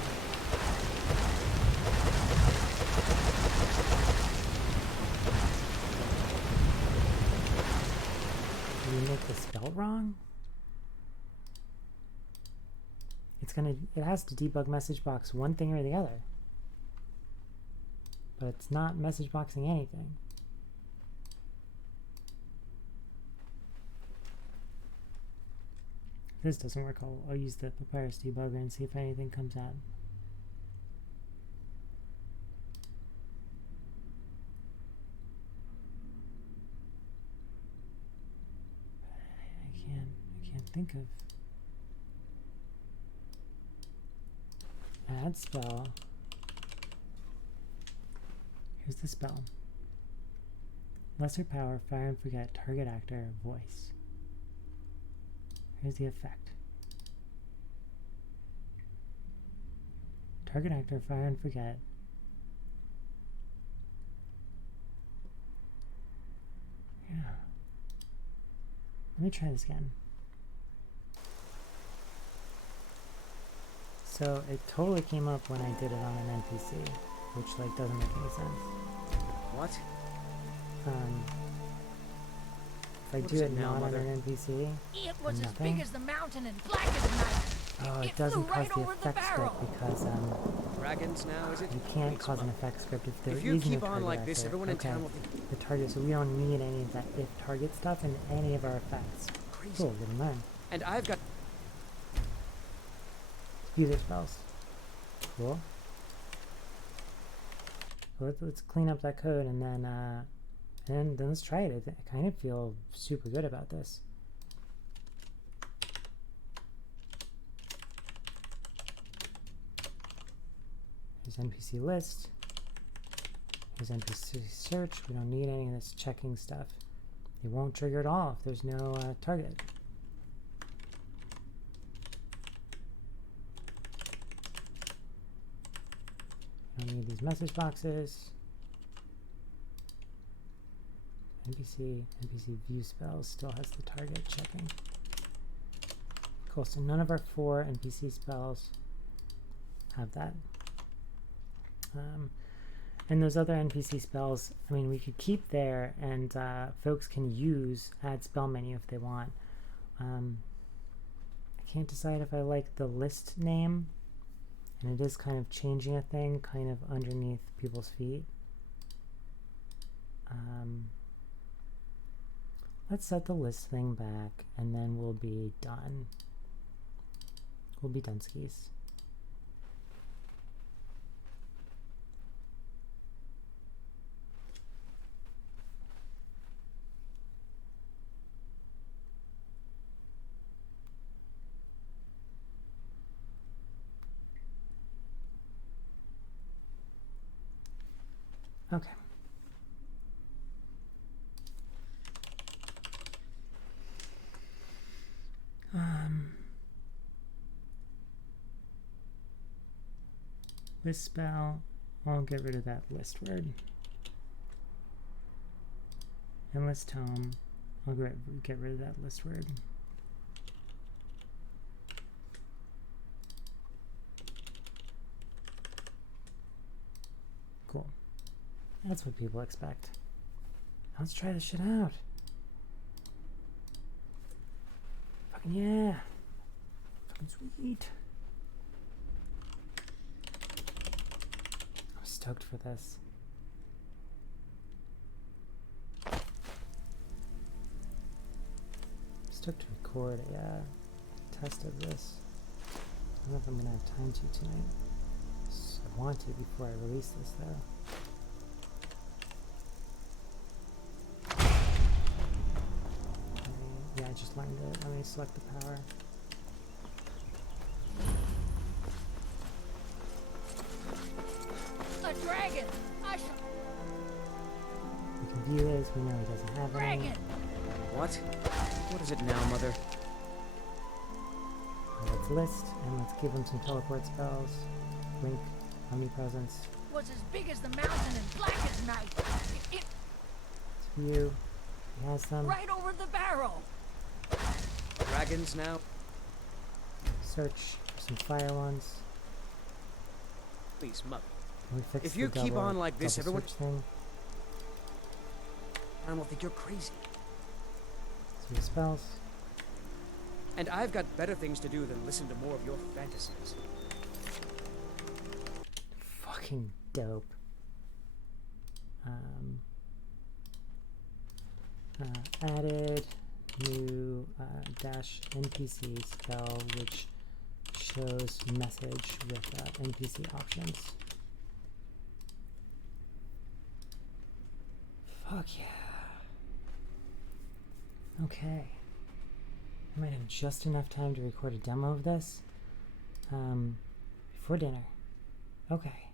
Did we make the spell wrong? It has to debug message box one thing or the other. But it's not message boxing anything. this doesn't work, I'll use the Papyrus debugger and see if anything comes out. I can't think of add spell. Here's the spell. Lesser power, fire and forget, target actor, voice. Here's the effect. Target actor, fire and forget. Yeah. Let me try this again. So it totally came up when I did it on an NPC, which like doesn't make any sense. What? If I do it not on an NPC, It was as nothing. big as the mountain and black as night. Oh, it flew doesn't cause right the over the effect barrel. script because Dragons now, is it? you can't Please, cause an Mom. effect script if there If you isn't keep a on target like this, actor. everyone in Okay. town will think The target, so we don't need any of that if target stuff in any of our effects. crazy. Cool, good to learn. And I've got User spells. Cool. So let's clean up that code and then let's try it. I kind of feel super good about this. Here's NPC list. Here's NPC search. We don't need any of this checking stuff. It won't trigger at all if there's no target. Don't need these message boxes. NPC view spells still has the target checking. Cool, so none of our 4 NPC spells have that. And those other NPC spells, I mean, we could keep there and folks can use AddSpellMenu if they want. I can't decide if I like the list name. And it is kind of changing a thing kind of underneath people's feet. Let's set the list thing back and then we'll be done. We'll be done skis. Okay. List spell, I'll get rid of that list word. And list tome, I'll get rid of that list word. Cool. That's what people expect. Let's try this shit out. Fucking yeah. Fucking sweet. I'm stoked for this. I'm stoked to record a test of this. I don't know if I'm gonna have time to tonight. I want to before I release this though. Yeah, I just learned it. Let me select the power. A dragon! I shall... We can view his. We know he doesn't have any. Dragon! what? What is it now, Mother? Let's list and let's give him some teleport spells. Blink, omnipresence. Was as big as the mountain and black as night. It Let's view. He has them. right over the barrel. Dragons now? Search for some fire ones. Please, Mother. And we fix If the you keep double- on like this, double everyone- search thing. I will think you're crazy. So the spells. And I've got better things to do than listen to more of your fantasies. Fucking dope. Added new dash NPC spell, which shows message with NPC options. Fuck yeah. Okay. I might have just enough time to record a demo of this before dinner. Okay.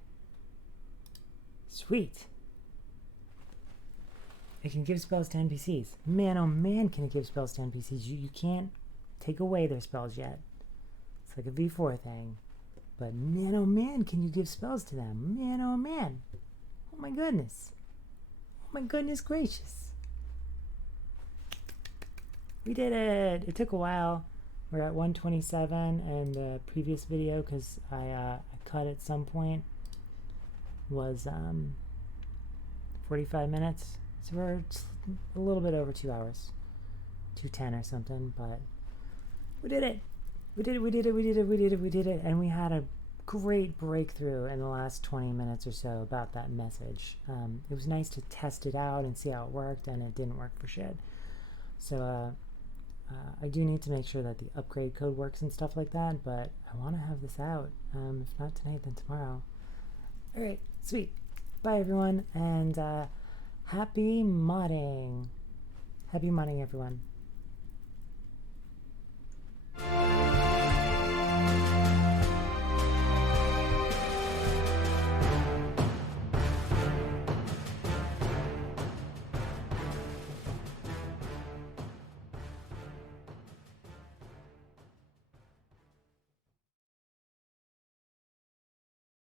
Sweet. It can give spells to NPCs. Man, oh man, can it give spells to NPCs. You can't take away their spells yet. It's like a V4 thing. But man, oh man, can you give spells to them? Man, oh man. Oh my goodness. Oh my goodness gracious. We did it! It took a while. We're at 127, and the previous video, because I cut at some point, was 45 minutes. So we're a little bit over 2 hours. 2:10 or something, but we did it! We did it! And we had a great breakthrough in the last 20 minutes or so about that message. It was nice to test it out and see how it worked, and it didn't work for shit. So, I do need to make sure that the upgrade code works and stuff like that, but I want to have this out. If not tonight, then tomorrow. Alright, sweet. Bye, everyone, and happy modding. Happy modding, everyone.